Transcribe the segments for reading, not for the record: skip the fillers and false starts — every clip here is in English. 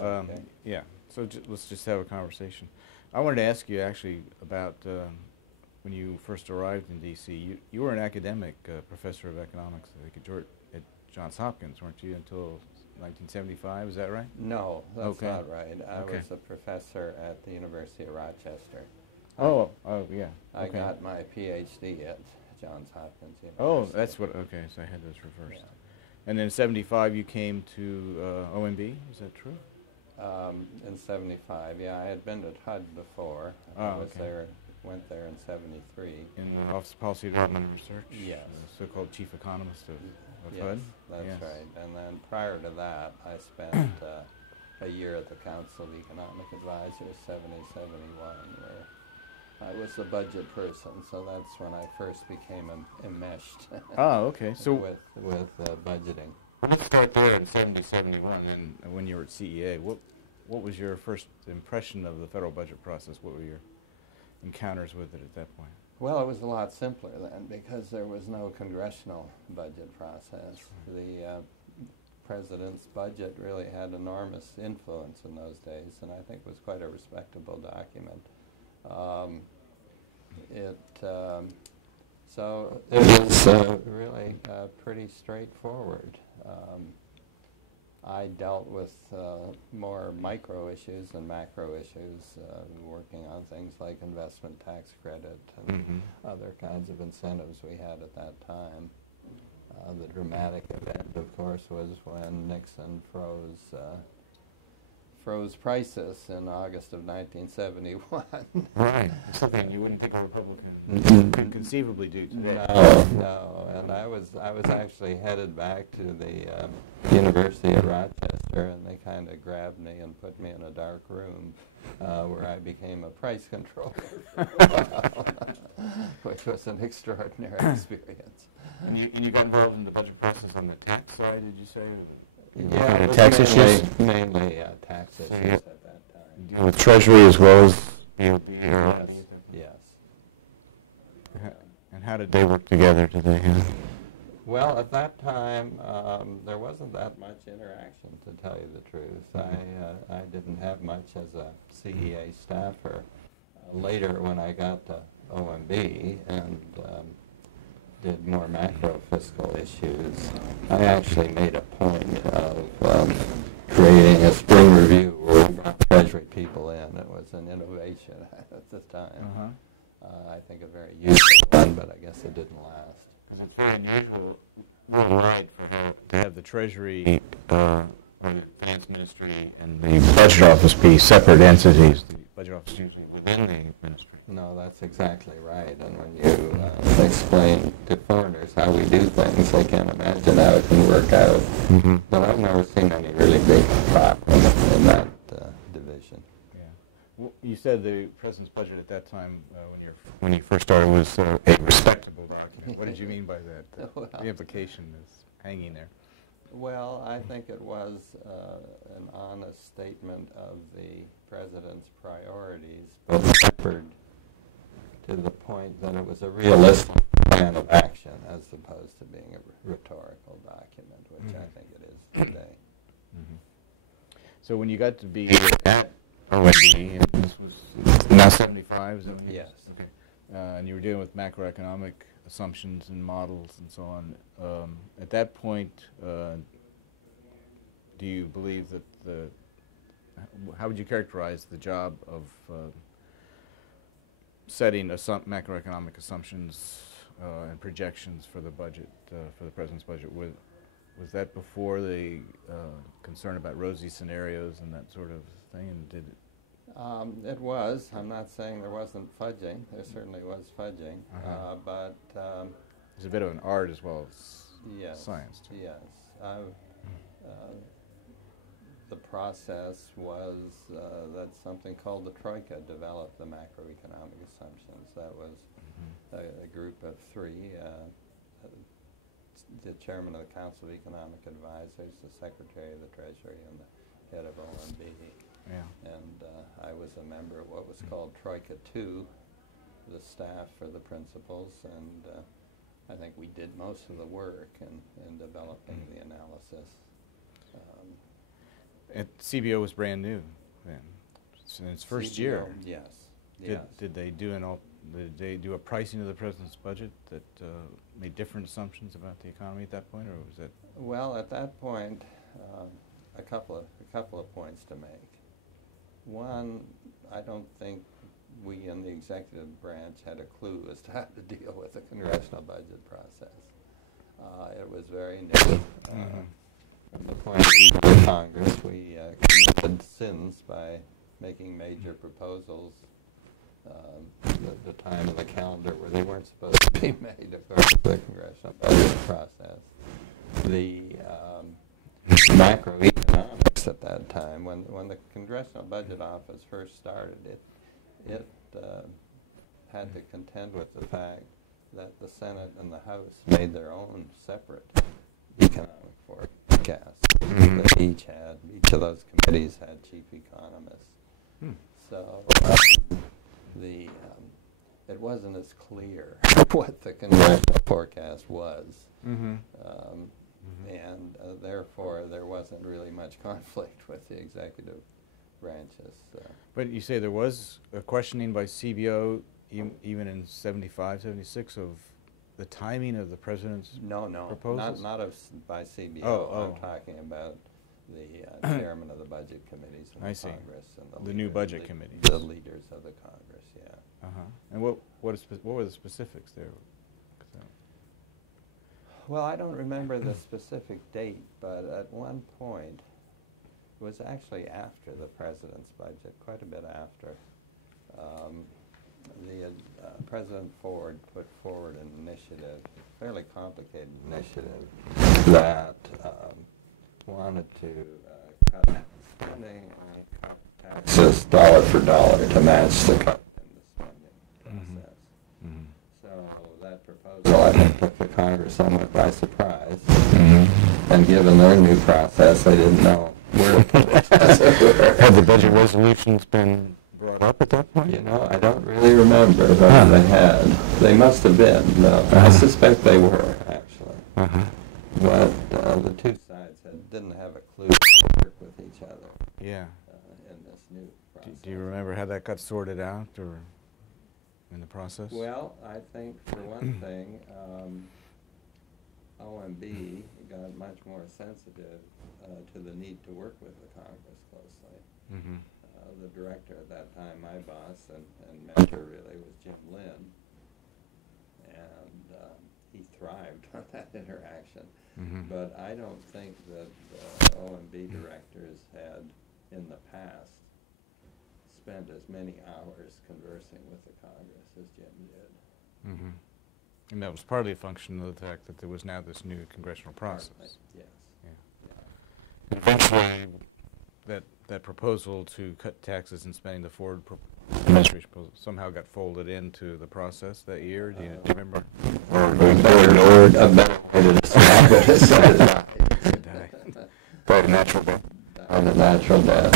Okay. Yeah, so let's just have a conversation. I wanted to ask you actually about when you first arrived in D.C. You were an academic professor of economics, I think, at Johns Hopkins, weren't you, until 1975? Is that right? No, that's Okay. not right. I Okay. was a professor at the University of Rochester. Oh, yeah. I Okay. got my PhD at Johns Hopkins University. Oh, that's what. Okay, so I had those reversed. Yeah. And then in '75 you came to OMB. Is that true? In '75, yeah, I had been at HUD before. Oh, I was okay. there, went there in '73. In the Office of Policy Development and Research. Yes. So-called chief economist of Yes, HUD. that's Yes. right. And then prior to that, I spent a year at the Council of Economic Advisors, '70, '71, where I was a budget person. So that's when I first became enmeshed Oh, okay. So with budgeting. let's start there in '70, '71, and when you were at CEA. What was your first impression of the federal budget process? What were your encounters with it at that point? Well, it was a lot simpler then because there was no congressional budget process. The president's budget really had enormous influence in those days, and I think was quite a respectable document. So it was really pretty straightforward. I dealt with more micro issues and macro issues, working on things like investment tax credit and other kinds of incentives we had at that time. The dramatic event, of course, was when Nixon froze prices in August of 1971. Right. Something you wouldn't think a Republican could conceivably do today. No. And I was actually headed back to the University of Rochester, and they kind of grabbed me and put me in a dark room where I became a price controller for a while, which was an extraordinary experience. And you got involved in the budget process on the tax side, did you say? Yeah, it was tax issues? mainly tax issues Yeah. at that time. Deal with Treasury as well as Yes. And how did they work together? Did they? Well, at that time, there wasn't that much interaction, to tell you the truth. I didn't have much as a CEA staffer. Later, when I got to OMB and did more macro fiscal issues, I actually made a point of creating a spring review where we brought Treasury people in. It was an innovation at the time. I think a very useful one, but I guess it didn't last. Because it's very unusual worldwide to have the Treasury, or the Finance Ministry, and the Budget Office be separate entities. The Budget Office is usually within the ministry. No, that's exactly right. And when you explain to foreigners how we do things, they can't imagine how it can work out. But I've never seen any really big problem in that division. Yeah. Well, you said the president's budget at that time, when you first started, was a respectable document. What did you mean by that? Well, The implication is hanging there. Well, I think it was an honest statement of the president's priorities, but tempered to the point that it was a realistic plan of action as opposed to being a rhetorical document, which I think it is today. So when you got to be at OMB, and this was now '75, is that what it is? Yes. Okay. And you were dealing with macroeconomic assumptions and models and so on. At that point, do you believe that how would you characterize the job of setting macroeconomic assumptions and projections for the budget, for the president's budget? Was that before the concern about rosy scenarios and that sort of thing? And did it? It was. I'm not saying there wasn't fudging. There certainly was fudging, but it's a bit of an art as well as yes, science too. Yes. The process was that something called the Troika developed the macroeconomic assumptions. That was a group of three, the chairman of the Council of Economic Advisors, the secretary of the Treasury, and the head of OMB. Yeah. And I was a member of what was called Troika 2, the staff for the principals, and I think we did most of the work in developing the analysis. And CBO was brand new then. It's in its first year. Yes. Did they do a pricing of the president's budget that made different assumptions about the economy at that point, or was that? Well, at that point, a couple of points to make. One, I don't think we in the executive branch had a clue as to how to deal with the congressional budget process. It was very new. From the point of view of the Congress, we committed sins by making major proposals at the time of the calendar where they weren't supposed to be made according to the congressional budget process. The macroeconomics at that time, when the Congressional Budget Office first started, it had to contend with the fact that the Senate and the House made their own separate economic forecasts. Each of those committees had chief economists. So it wasn't as clear what the congressional forecast was. And therefore there wasn't really much conflict with the executive branches. But you say there was a questioning by CBO even in 75, 76 of the timing of the president's proposals? Not by CBO. I'm talking about the chairman of the budget committees in the Congress and the new budget committees. The leaders of the Congress, yeah. And what were the specifics there? Well, I don't remember the specific date, but at one point, it was actually after the president's budget, quite a bit after, President Ford put forward an initiative, a fairly complicated initiative, that wanted to cut spending and cut taxes dollar for dollar to match the cut in the spending process. So that proposal, I think, took the Congress somewhat by surprise. And given their new process, they didn't know where to put it. Had the budget resolutions been brought up at that point? You know, I don't really remember whether they had. They must have been. I suspect they were, actually. But the two sides didn't have a clue to work with each other. In this new process. Do you remember how that got sorted out, or in the process? Well, I think for one thing, OMB got much more sensitive to the need to work with the Congress closely. The director at that time, my boss and mentor really, was Jim Lynn, and he thrived on that interaction. But I don't think that OMB directors had, in the past, spent as many hours conversing with the Congress as Jim did. And that was partly a function of the fact that there was now this new congressional process. Yes. Eventually, that proposal to cut taxes and spending, the Ford administration proposal, somehow got folded into the process that year. Do you remember? A better way to describe it is by a natural death. On a natural death.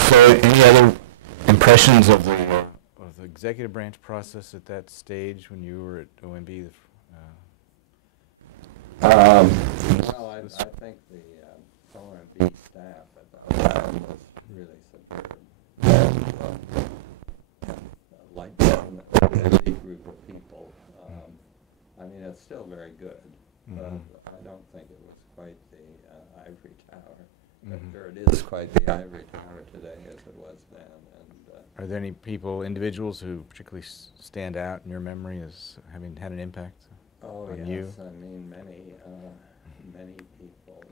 So, any other impressions of the executive branch process at that stage when you were at OMB? Well, I think the OMB staff at that time was really superb. And like them, an elite group of people. I mean, it's still very good, but I don't think it was quite the ivory tower. Or it is quite the ivory tower today as it was then. And are there any individuals who particularly stand out in your memory as having had an impact on you? I mean, many people.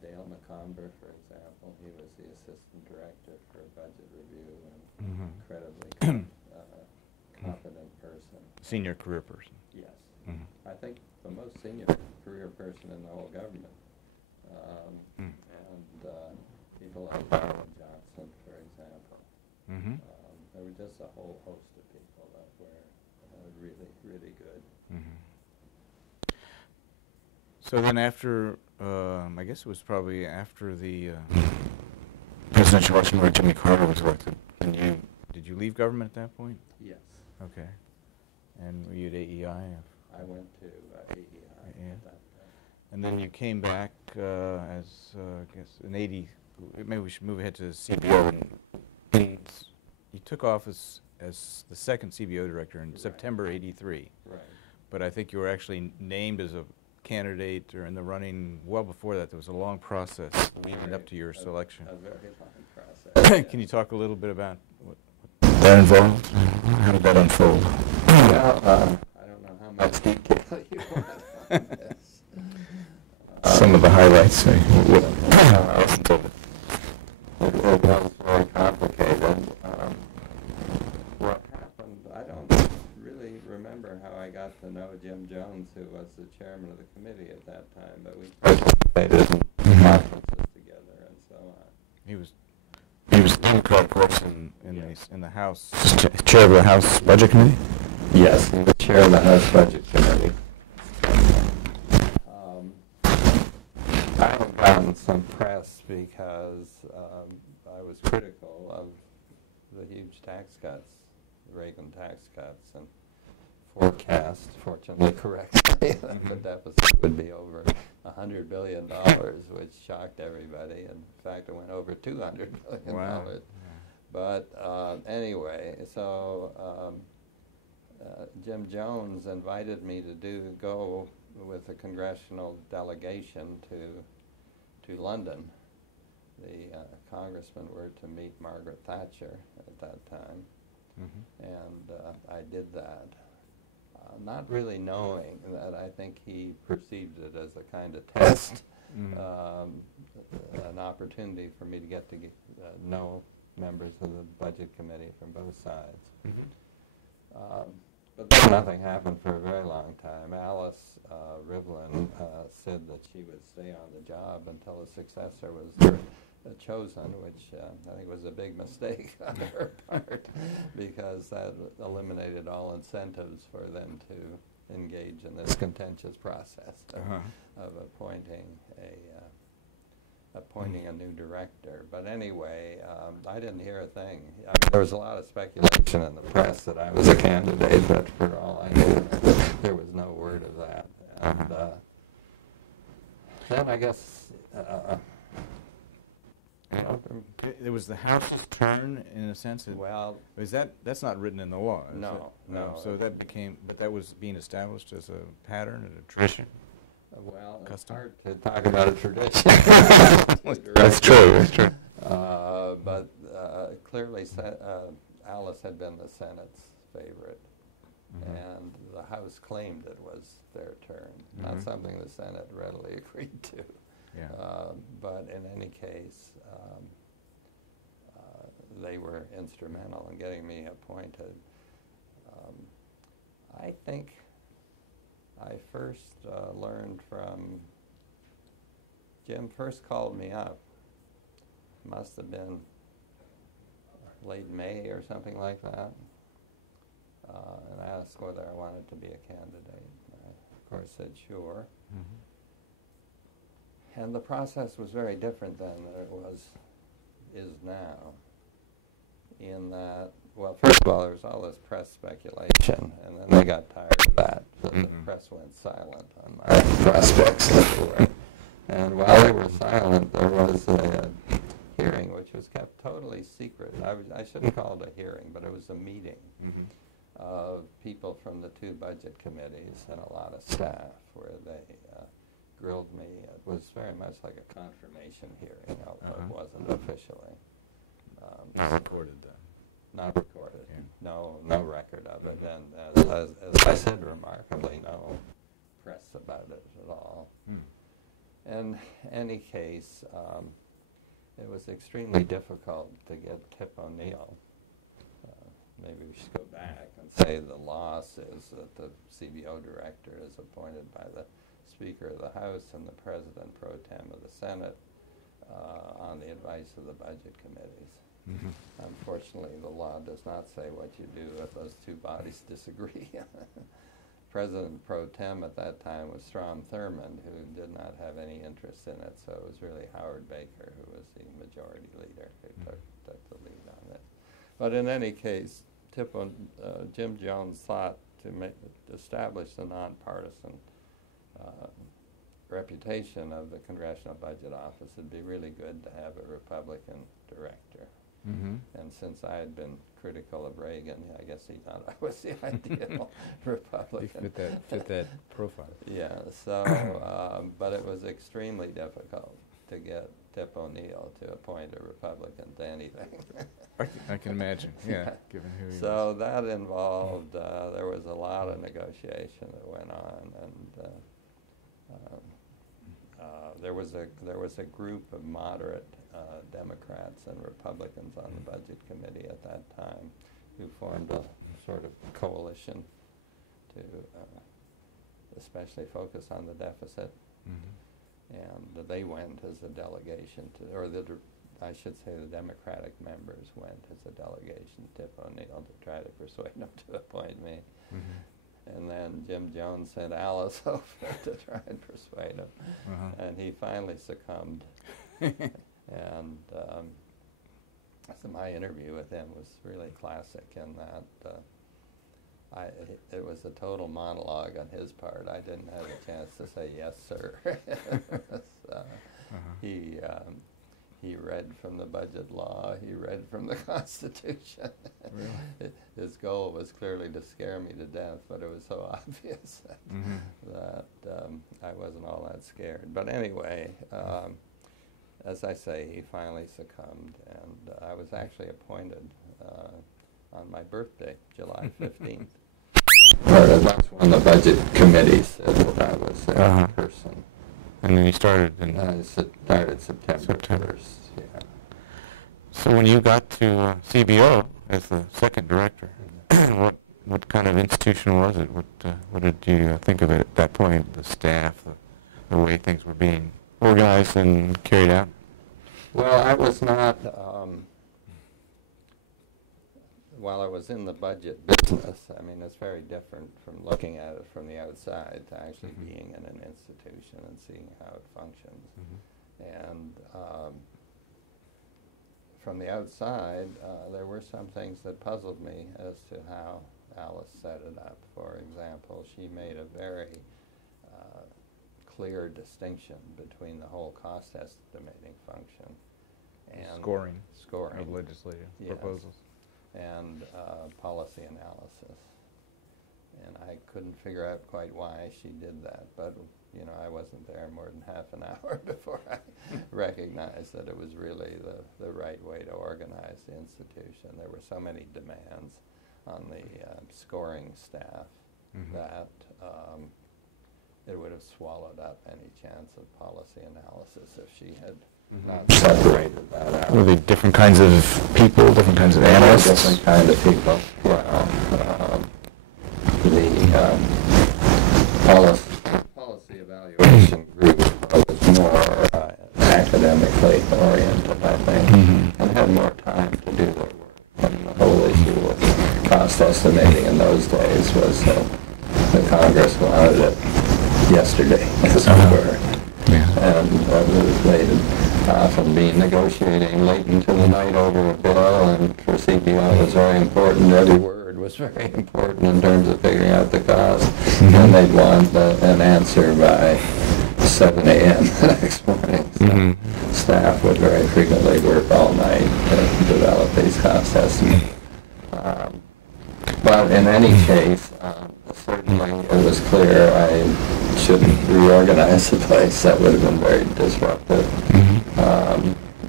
Dale McComber, for example, he was the assistant director for budget review and incredibly competent person. Senior career person. Yes. I think the most senior career person in the whole government. And people like Darwin Johnson, for example. There were just a whole host of people that were really, really good. So then after, I guess it was probably after the presidential election where Jimmy Carter was elected, did you leave government at that point? Yes. Okay. And were you at AEI? I went to AEI at that time. and then you came back as, I guess, in 80, maybe we should move ahead to CBO. You took office as the second CBO director in September '83. Right. But I think you were actually named as a candidate or in the running well before that. There was a long process leading up to your selection. A very long process. Can you talk a little bit about what that involved? How did that unfold? Well, I don't know how much detail you want on this. Some of the highlights. It was very complicated. What happened, I don't really remember how I got to know Jim Jones, who was the chairman of the committee at that time, but we participated in conferences together and so on. He was Democrat person in the House, chair of the House Budget Committee? Yes, he was chair of the House Budget Committee. I have gotten some press because I was critical of the huge tax cuts, Reagan tax cuts, and forecast, fortunately correctly, that the deficit would be over $100 billion, which shocked everybody. In fact, it went over $200 billion. Wow. But anyway, so Jim Jones invited me to go with a congressional delegation to London. The congressmen were to meet Margaret Thatcher at that time, and I did that. Not really knowing that I think he perceived it as a kind of test, an opportunity for me to get to know members of the Budget Committee from both sides. But then nothing happened for a very long time. Alice Rivlin said that she would stay on the job until a successor was chosen, which I think was a big mistake on her part, because that eliminated all incentives for them to engage in this contentious process of appointing a new director. But anyway, I didn't hear a thing. I mean, there was a lot of speculation in the press that I was a candidate, but for all I knew, there was no word of that. And then I guess it was the House's turn, in a sense. Well, that's not written in the law. Is no, it? no. So that was being established as a pattern and a tradition. Well, it's Custom. hard to talk about a tradition. That's true. That's true. But clearly, Alice had been the Senate's favorite, and the House claimed it was their turn. Not something the Senate readily agreed to. Yeah. But in any case, they were instrumental in getting me appointed. I think I first learned from Jim. First called me up. Must have been late May or something like that, and asked whether I wanted to be a candidate. I, of course, said sure. And the process was very different then than it is now, in that, well, first of all, there was all this press speculation, and then they got tired of that, so the press went silent on my prospects everywhere. And while they were silent, there was a hearing which was kept totally secret. I shouldn't call it a hearing, but it was a meeting of people from the two budget committees and a lot of staff, where they grilled me. It was very much like a confirmation hearing, although it wasn't officially. Not recorded then. Not recorded. Yeah. No record of it. And as I said, remarkably, no press about it at all. In any case, it was extremely difficult to get Tip O'Neill. Maybe we should go back and say the loss is that the CBO director is appointed by the Speaker of the House and the President pro tem of the Senate on the advice of the budget committees. Unfortunately, the law does not say what you do if those two bodies disagree. President pro tem at that time was Strom Thurmond, who did not have any interest in it, so it was really Howard Baker, who was the majority leader, who took the lead on it. But in any case, Jim Jones thought to establish the nonpartisan reputation of the Congressional Budget Office, it'd be really good to have a Republican director. Mm-hmm. And since I had been critical of Reagan, I guess he thought I was the ideal Republican. You fit that profile. Yeah, so, but it was extremely difficult to get Tip O'Neill to appoint a Republican to anything. I can imagine, yeah, given who he was. So that involved, there was a lot of negotiation that went on, and there was a group of moderate Democrats and Republicans on the Budget Committee at that time who formed a sort of coalition to especially focus on the deficit. Mm-hmm. And they went as a delegation to, or I should say the Democratic members went as a delegation to Tip O'Neill to try to persuade him to appoint me. Mm-hmm. And then Jim Jones sent Alice over to try and persuade him. Uh-huh. And he finally succumbed. And so my interview with him was really classic in that it was a total monologue on his part. I didn't have a chance to say yes, sir. He read from the budget law. He read from the Constitution. Really? His goal was clearly to scare me to death, but it was so obvious that I wasn't all that scared. But anyway, as I say, he finally succumbed, and I was actually appointed on my birthday, July 15th. That's when the budget committee said that I was the person. And then you started in I started September 1st, yeah. So when you got to CBO as the second director, what kind of institution was it? What did you think of it at that point, the staff, the way things were being organized and carried out? Well, I was not, while I was in the budget business, I mean, it's very different from looking at it from the outside to actually being in an institution and seeing how it functions. And from the outside, there were some things that puzzled me as to how Alice set it up. For example, she made a very clear distinction between the whole cost estimating function and scoring of yes, legislative proposals and policy analysis. And I couldn't figure out quite why she did that, but you know, I wasn't there more than half an hour before I recognized that it was really the right way to organize the institution. There were so many demands on the scoring staff that it would have swallowed up any chance of policy analysis if she had not separated that out. Were they different kinds of people, different kinds of analysts? Different kind of people, yeah. The policy evaluation group was more academically oriented, I think, and had more time to do their work. And the whole issue with cost estimating in those days was that the Congress wanted it yesterday, as it were. Yeah. And they'd often be negotiating late into the night over a bill, and for CBO it was very important. Every word was very important in terms of figuring out the cost. And they'd want an answer by 7 a.m. the next morning. So staff would very frequently work all night to develop these cost estimates. But in any case, certainly it was clear I shouldn't reorganize the place. That would have been very disruptive.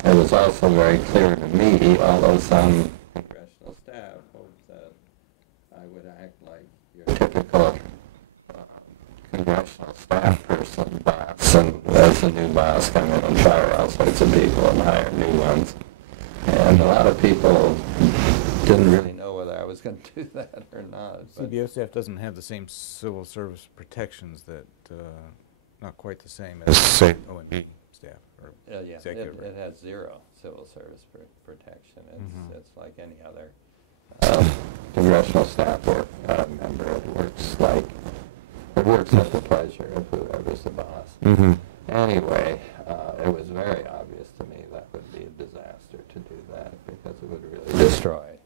It was also very clear to me, although some congressional staff hoped that I would act like your typical congressional staff person, boss, and as a new boss come in and fire all sorts of people and hire new ones. And a lot of people didn't really know whether I was going to do that or not. CBO staff doesn't have the same civil service protections that, not quite the same as, say, OMB staff or yeah, executive. it has zero civil service protection. It's like any other congressional staff member. It works at the pleasure of whoever's the boss. Anyway, it was very obvious to me that would be a disaster to do that because it would really destroy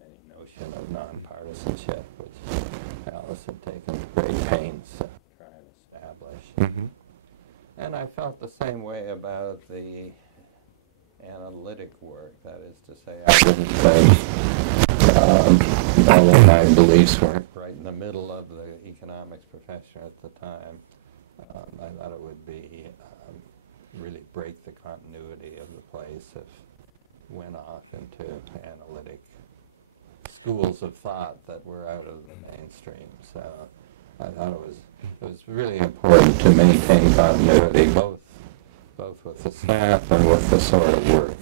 any notion of nonpartisanship, which Alice had taken great pains to try and establish. I felt the same way about the analytic work. That is to say, I didn't think all of my beliefs were right in the middle of the economics profession at the time. I thought it would be really break the continuity of the place if it went off into analytic schools of thought that were out of the mainstream. So I thought it was really important to maintain continuity, both with the staff and with the sort of work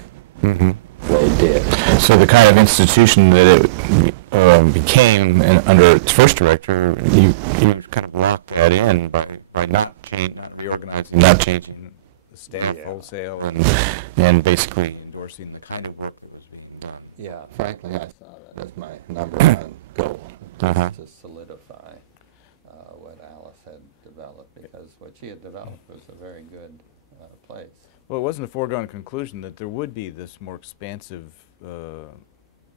they did. So the kind of institution that it became under its first director, you kind of locked that in by not reorganizing, not changing the staff wholesale, and basically endorsing the kind of work that was being done. Yeah, frankly, I saw that as my number one goal, to solidify what Alice had developed, because what she had developed was a very good place. Well, it wasn't a foregone conclusion that there would be this more expansive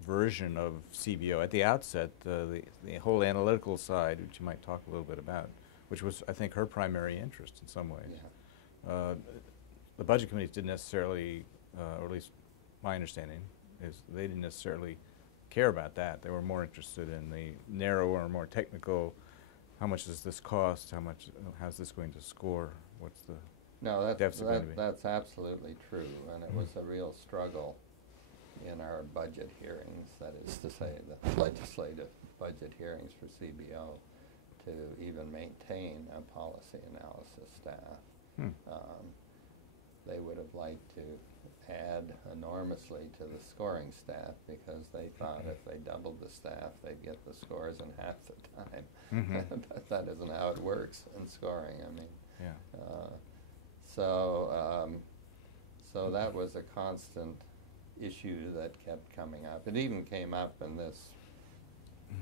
version of CBO at the outset, the whole analytical side, which you might talk a little bit about, which was, I think, her primary interest in some ways. Yeah. The budget committees didn't necessarily, or at least my understanding, is they didn't necessarily care about that. They were more interested in the narrower, more technical, how much does this cost, how's this going to score, what's the No, deficit going to be? that's absolutely true, and it was a real struggle in our budget hearings, that is to say, the legislative budget hearings for CBO, to even maintain a policy analysis staff. They would have liked to add enormously to the scoring staff, because they thought if they doubled the staff, they'd get the scores in half the time. But that isn't how it works in scoring. I mean, so that was a constant issue that kept coming up. It even came up in this,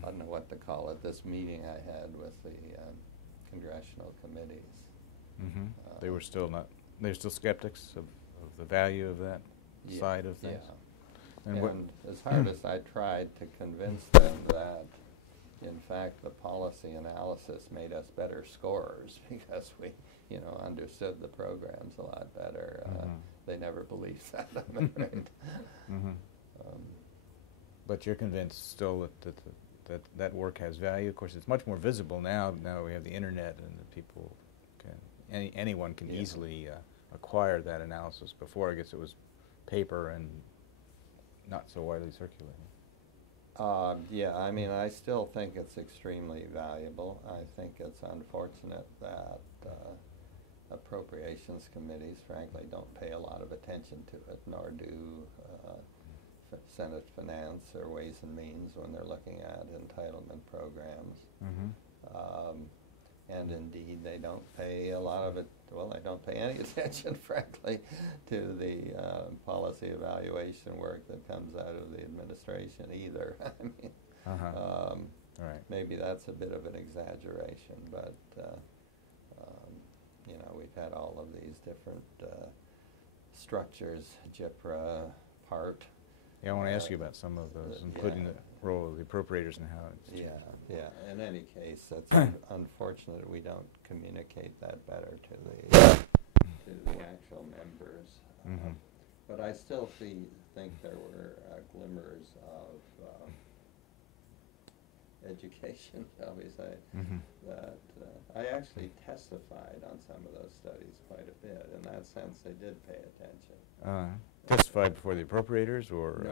I don't know what to call it, this meeting I had with the congressional committees. They were still skeptics of the value of that side of things. Yeah. And as hard as I tried to convince them that, in fact, the policy analysis made us better scorers because we, understood the programs a lot better, they never believed that, I'm afraid. But you're convinced still that work has value. Of course, it's much more visible now. Now we have the internet, and the people anyone can easily acquire that analysis. Before, I guess it was paper and not so widely circulated. Yeah, I mean, I still think it's extremely valuable. I think it's unfortunate that appropriations committees, frankly, don't pay a lot of attention to it, nor do Senate Finance or Ways and Means when they're looking at entitlement programs. And indeed, they don't pay a lot of it, well, they don't pay any attention, frankly, to the policy evaluation work that comes out of the administration either. I mean, maybe that's a bit of an exaggeration, but, we've had all of these different structures, JIPRA, PART. Yeah, I want to ask you about some of those, including the role of the appropriators and how it's... Yeah. In any case, it's unfortunate we don't communicate that better to the actual members. But I still think there were glimmers of education, shall we say, that I actually testified on some of those studies quite a bit. In that sense, they did pay attention. Testified before the appropriators, or?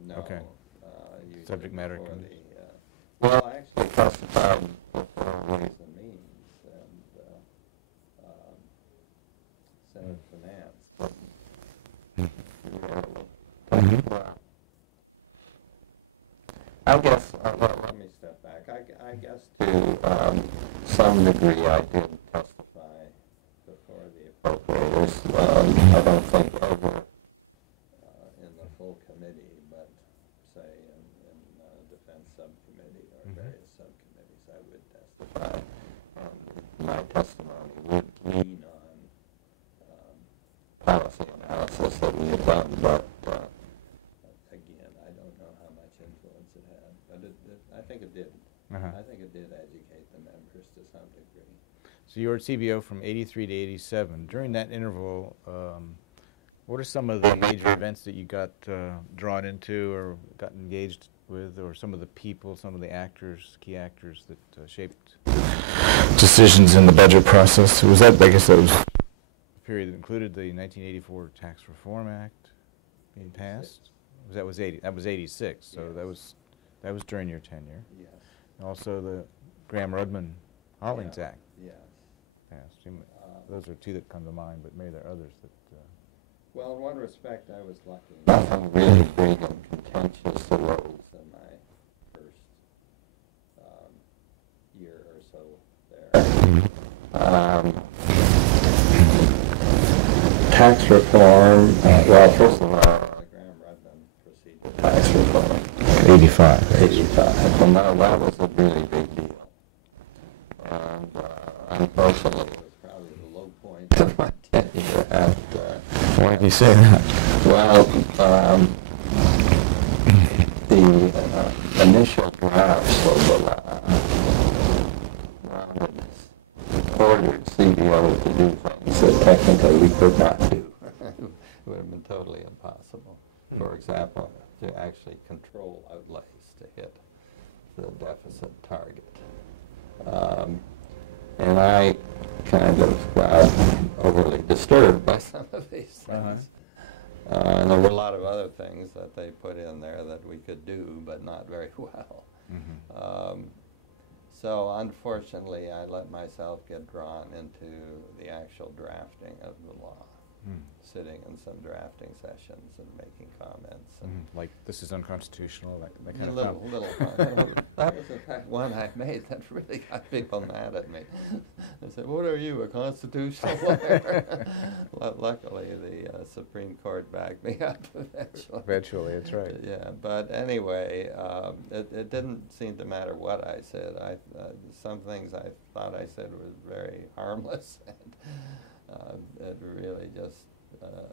No. Okay. Subject matter committee. Well, I actually testified before Ways and Means and Senate Finance. I guess, let me step back. I guess to some degree I did testify before the appropriators. I don't think ever in the full committee, but say in defense subcommittee or various subcommittees, I would testify. My testimony would lean on policy analysis that we had done, but again, I don't know how much influence it had, but I think it did. I think it did educate the members to some degree. So you were at CBO from 83 to 87. During that interval, what are some of the major events that you got drawn into or got engaged with, or some of the people, some of the actors, key actors that shaped decisions in the budget process? Was that, I guess that was a period that included the 1984 Tax Reform Act being passed? That was 86, so Yes. that was during your tenure. Yes. And also the Graham-Rudman-Hollings Yeah. Act Yes. passed. Those are two that come to mind, but maybe there are others that... Well, in one respect, I was lucky. Nothing really big and contentious arose in my first year or so there. Tax reform, well, first of all, Graham-Rudman proceeded tax reform. 85. 85. And that was a really big deal. And unfortunately, it was probably the low point of my tenure at... Why do you say that? Well, the initial drafts of the law ordered CBO to do things that technically we could not do. It would have been totally impossible. For example, to actually control outlays to hit the deficit target. And I kind of got overly disturbed by some of these things. And there were a lot of other things that they put in there that we could do, but not very well. So unfortunately, I let myself get drawn into the actual drafting of the law, sitting in some drafting sessions and making comments. And Like, this is unconstitutional, that kind of little that was in fact one I made that really got people mad at me. They said, "What are you, a constitutional lawyer?" Luckily, the Supreme Court backed me up eventually. Eventually, that's right. Yeah, but anyway, it didn't seem to matter what I said. Some things I thought I said was very harmless, and it really just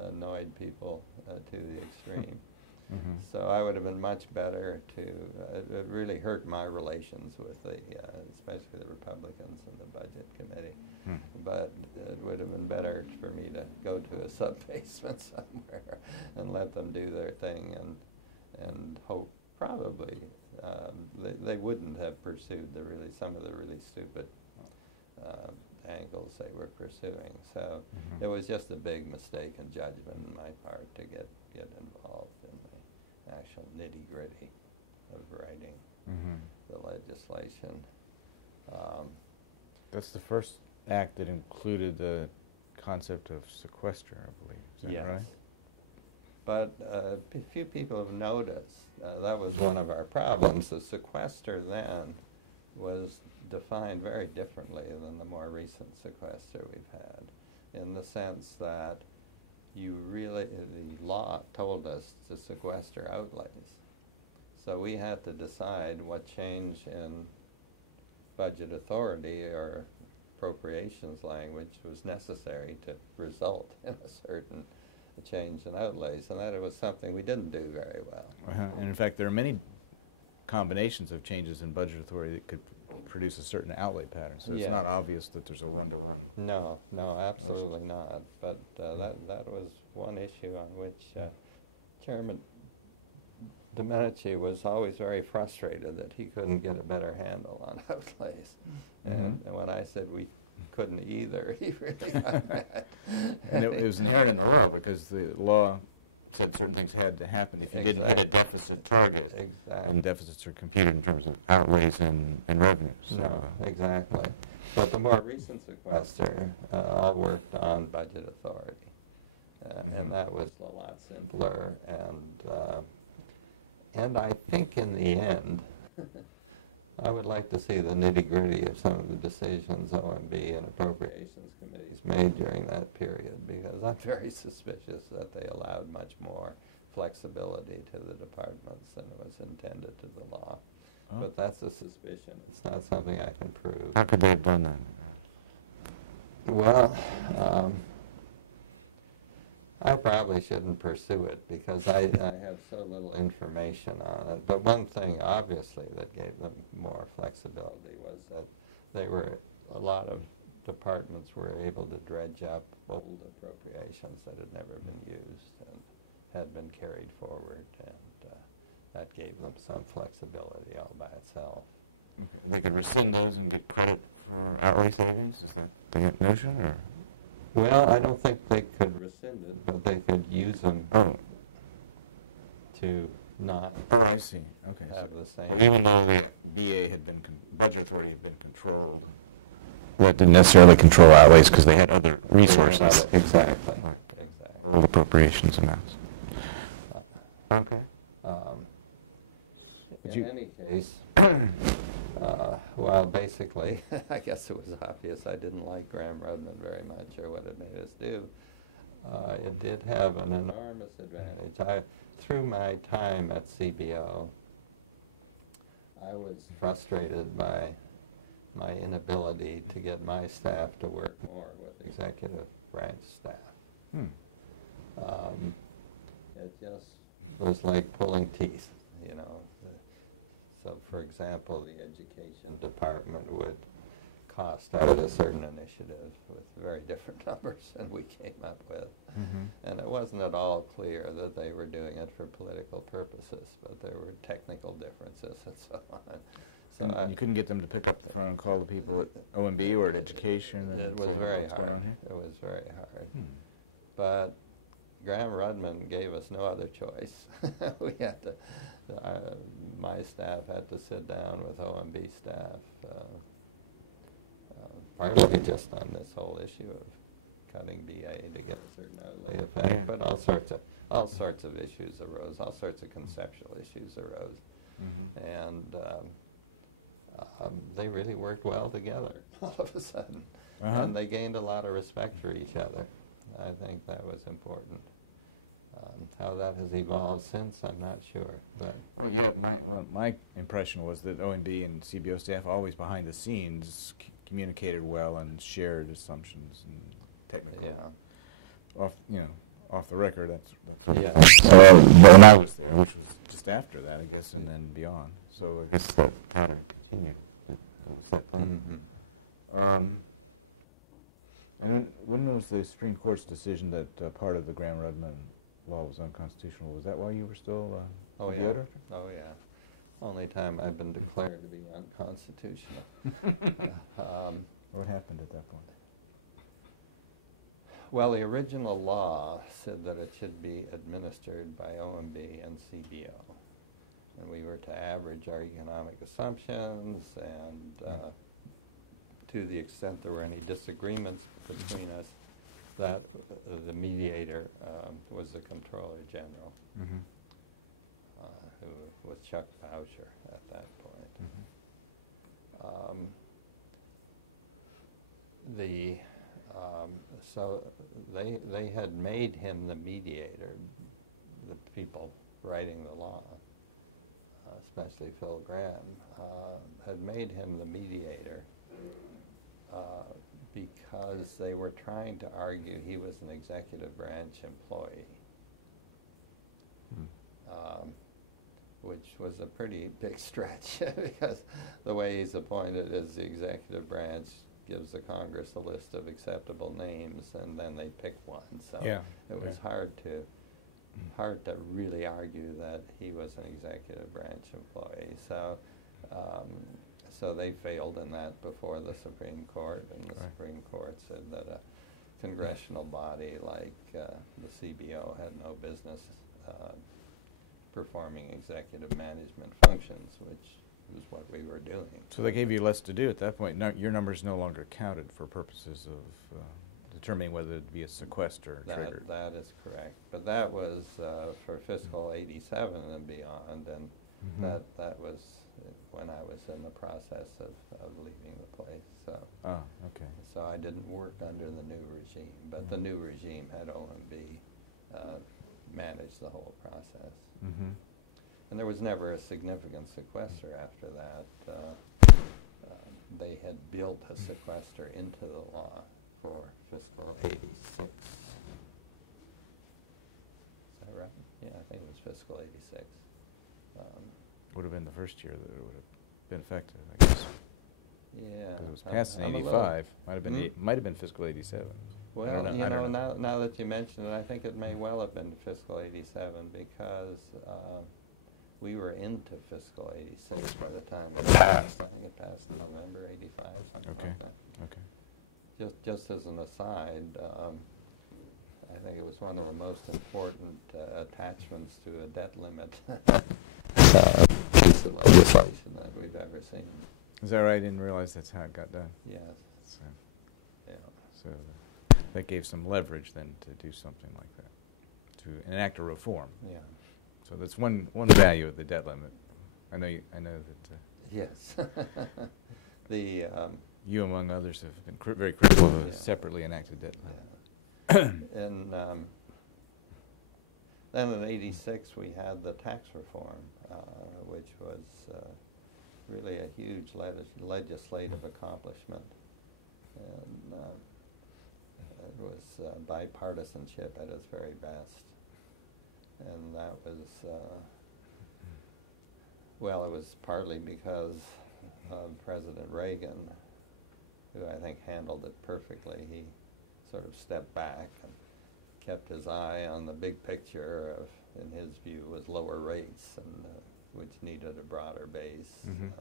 annoyed people to the extreme. So I would have been much better to, it really hurt my relations with especially the Republicans in the Budget Committee. But it would have been better for me to go to a sub-basement somewhere and let them do their thing and hope probably they wouldn't have pursued some of the really stupid angles they were pursuing. So it was just a big mistake in judgment on my part to get involved in the actual nitty-gritty of writing the legislation. That's the first act that included the concept of sequester, I believe. Is that right? But few people have noticed that was one of our problems. The sequester then was defined very differently than the more recent sequester we've had, in the sense that the law told us to sequester outlays. So we had to decide what change in budget authority or appropriations language was necessary to result in a certain change in outlays, and that it was something we didn't do very well. And in fact, there are many combinations of changes in budget authority that could produce a certain outlay pattern, so it's not obvious that there's a one-to-one. No, absolutely not. But that was one issue on which Chairman Domenici was always very frustrated that he couldn't get a better handle on outlays. And when I said we couldn't either, he really got mad. And it was inherent in the law because the law said certain things had to happen if you didn't hit a deficit target. Exactly. And deficits are computed in terms of outlays and revenues. No, exactly. But the more recent sequester all worked on budget authority. And that was a lot simpler. And I think in the end, I would like to see the nitty-gritty of some of the decisions OMB and appropriations committees made during that period, because I'm very suspicious that they allowed much more flexibility to the departments than was intended to the law. Oh. But that's a suspicion. It's not something I can prove. How could they have done that? Well, I probably shouldn't pursue it because I have so little information on it. But one thing, obviously, that gave them more flexibility was that they were a lot of departments were able to dredge up old appropriations that had never been used and had been carried forward, and that gave them some flexibility all by itself. They could rescind those and get credit for outlay savings? Is that the notion, or? Well, I don't think they could rescind it, but they could use them to not I see. Okay. have the same. Even though the BA had been, budget authority had been controlled. that didn't necessarily control outlays because they had other resources. Exactly. Right. Exactly. Old appropriations amounts. Okay. In any case, well, basically, I guess it was obvious I didn't like Graham-Rudman very much, or what it made us do. It did have an enormous advantage. Through my time at CBO, I was frustrated by my inability to get my staff to work more with executive branch staff. It just was like pulling teeth, you know. So, for example, the education department would cost out a certain initiative with very different numbers than we came up with. And it wasn't at all clear that they were doing it for political purposes, but there were technical differences and so on. So you couldn't get them to pick up the phone and call the people at OMB or at education? It was very hard. It was very hard. But Graham-Rudman gave us no other choice. We had to, my staff had to sit down with OMB staff, partly just on this whole issue of cutting BA to get a certain outlay effect, but all sorts of issues arose, all sorts of conceptual issues arose, and they really worked well together all of a sudden, and they gained a lot of respect for each other. I think that was important. How that has evolved since, I'm not sure. But my impression was that OMB and CBO staff always behind the scenes communicated well and shared assumptions and technical. Yeah. Off the record, that's Yeah. But when I was there, which was just after that, I guess, and then beyond. So I guess that pattern continued. And then when was the Supreme Court's decision that part of the Graham-Rudman law was unconstitutional? Was that while you were still Oh CBO yeah. director? Oh yeah. Only time I've been declared to be unconstitutional. What happened at that point? Well, the original law said that it should be administered by OMB and CBO. And we were to average our economic assumptions, and to the extent there were any disagreements between us, that the mediator was the Comptroller General, who was Chuck Boucher at that point. So they had made him the mediator, the people writing the law, especially Phil Graham, had made him the mediator because they were trying to argue he was an executive branch employee, which was a pretty big stretch because the way he's appointed as the executive branch gives the Congress a list of acceptable names, and then they pick one. So it was hard to really argue that he was an executive branch employee. So so they failed in that before the Supreme Court, and the Supreme Court said that a congressional body like the CBO had no business performing executive management functions, which is what we were doing. So they gave you less to do at that point. No, your numbers no longer counted for purposes of determining whether it would be a sequester triggered. That is correct. But that was for fiscal 87 and beyond, and that was when I was in the process of leaving the place. So, so I didn't work under the new regime, but the new regime had OMB manage the whole process. And there was never a significant sequester after that. They had built a sequester into the law for fiscal 86. Is that right? Yeah, I think it was fiscal 86. Would have been the first year that it would have been effective, I guess. Yeah. 'Cause it was passed in I'm a little- '85. Might have been fiscal '87. I Well, don't you I know, don't know. now that you mention it, I think it may well have been fiscal '87 because we were into fiscal '86 by the time it passed. I think it passed in November '85, something Okay. like that. Okay. Just as an aside, I think it was one of the most important attachments to a debt limit piece of legislation that we've ever seen. Is that right? I didn't realize that's how it got done. Yes. So, Yeah. so that gave some leverage then to do something like that, to enact a reform. Yeah. So that's one value of the debt limit. I know that Yes. The you, among others, have been very critical of a Yeah. separately enacted debt limit. and then in '86 we had the tax reform, which was really a huge legislative accomplishment, and it was bipartisanship at its very best, and that was well, it was partly because of President Reagan, who I think handled it perfectly. He sort of stepped back and kept his eye on the big picture of, in his view, was lower rates, and which needed a broader base. Mhm.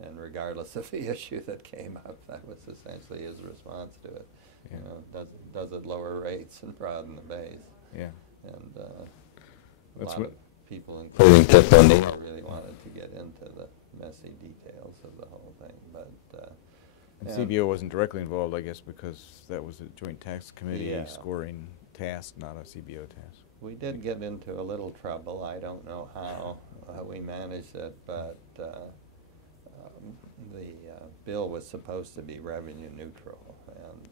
And regardless of the issue that came up, that was essentially his response to it. Yeah. You know, does it lower rates and broaden the base? Yeah. And a That's lot what- of people, including Tip O'Neill, really wanted to get into the messy details of the whole thing. But And yeah. CBO wasn't directly involved, I guess, because that was a Joint Tax Committee Yeah. scoring task, not a CBO task. We did get into a little trouble. I don't know how we managed it, but the bill was supposed to be revenue neutral, and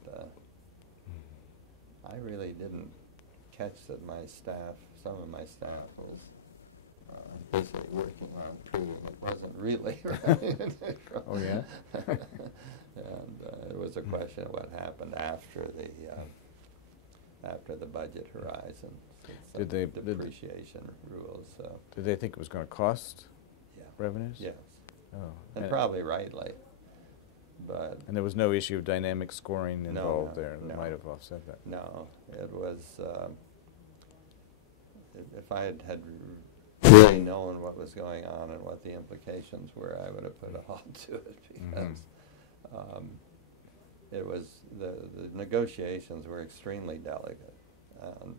I really didn't catch that some of my staff was busy working on proving it wasn't really revenue neutral. Oh, yeah? And it was a question of what happened after the budget horizon. Did they- depreciation rules? So Did they think it was going to cost yeah, revenues? yes, Oh. and probably rightly, but And there was no issue of dynamic scoring involved no, there that no. might have offset that. no, it was. If I had really known what was going on and what the implications were, I would have put a halt to it because. It was the negotiations were extremely delicate, and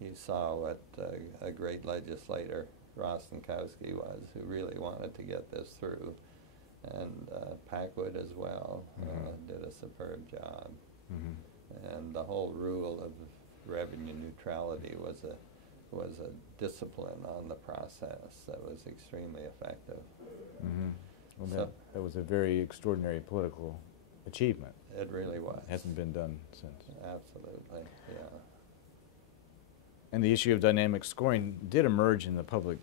you saw what a great legislator Rostenkowski was, who really wanted to get this through, and Packwood as well did a superb job, and the whole rule of revenue neutrality was a discipline on the process that was extremely effective. Well, So- that was a very extraordinary political achievement. It really was. Hasn't been done since. Absolutely, yeah. And the issue of dynamic scoring did emerge in the public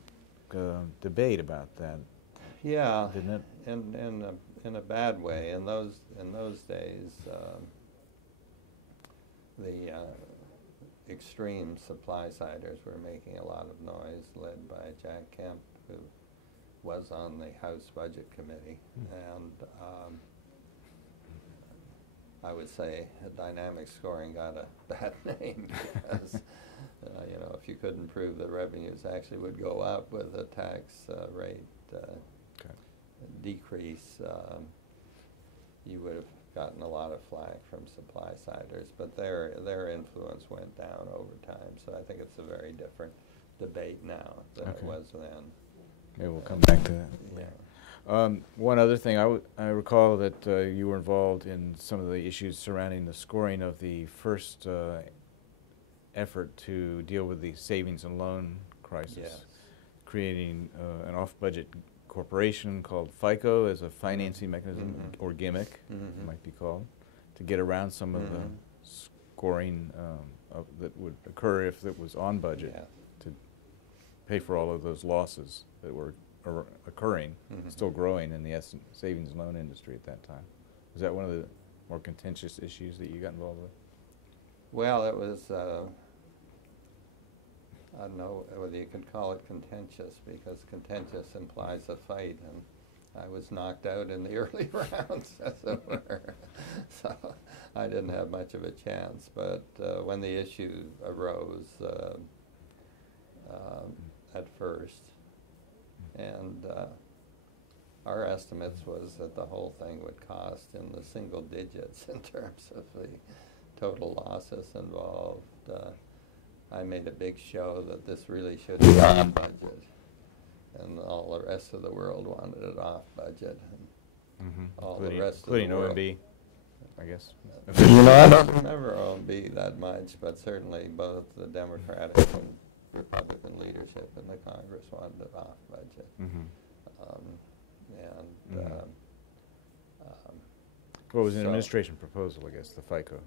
debate about that, Yeah, didn't it? in a bad way. In those days, the extreme supply-siders were making a lot of noise, led by Jack Kemp, who was on the House Budget Committee, and I would say dynamic scoring got a bad name because you know, if you couldn't prove the revenues actually would go up with a tax rate decrease, you would have gotten a lot of flack from supply-siders, but their influence went down over time. So I think it's a very different debate now than it was then. Maybe we'll come back to that Yeah. later. One other thing, I recall that you were involved in some of the issues surrounding the scoring of the first effort to deal with the savings and loan crisis, Yes. creating an off-budget corporation called FICO as a financing mechanism, or gimmick, it might be called, to get around some of the scoring that would occur if it was on budget, Yeah. to pay for all of those losses that were occurring, still growing in the savings and loan industry at that time. Was that one of the more contentious issues that you got involved with? Well, it was, I don't know whether you could call it contentious, because contentious implies a fight, and I was knocked out in the early rounds, as it were. So I didn't have much of a chance. But when the issue arose at first, and our estimates was that the whole thing would cost in the single digits in terms of the total losses involved. I made a big show that this really should be on budget, and all the rest of the world wanted it off budget. And all including, the rest including of the world. OMB, I guess. You know, I don't remember OMB that much, but certainly both the Democratic and Republican leadership in the Congress wanted it off budget. What was an so- administration proposal, I guess, the FICO,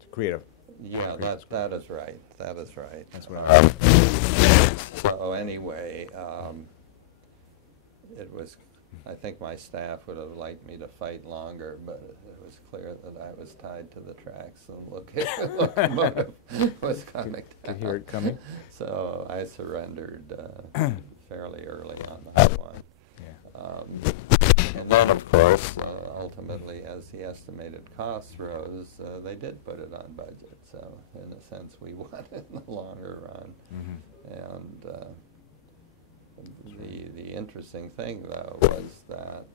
to create a... Yeah, that is right. That is right. That's what I So anyway, it was. I think my staff would have liked me to fight longer, but it was clear that I was tied to the tracks, and locomotive was coming down. Could hear it coming. So I surrendered fairly early on that one. Yeah. And then, of course, ultimately, as the estimated costs rose, they did put it on budget. So, in a sense, we won in the longer run. And the interesting thing, though, was that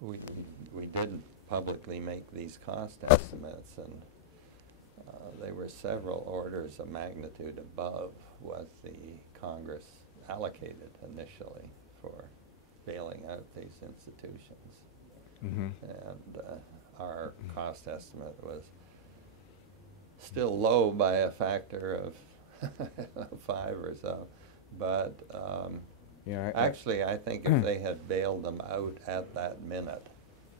we did publicly make these cost estimates, and they were several orders of magnitude above what the Congress allocated initially for bailing out these institutions. And our cost estimate was still low by a factor of 5 or so. But Yeah, actually, I think if they had bailed them out at that minute,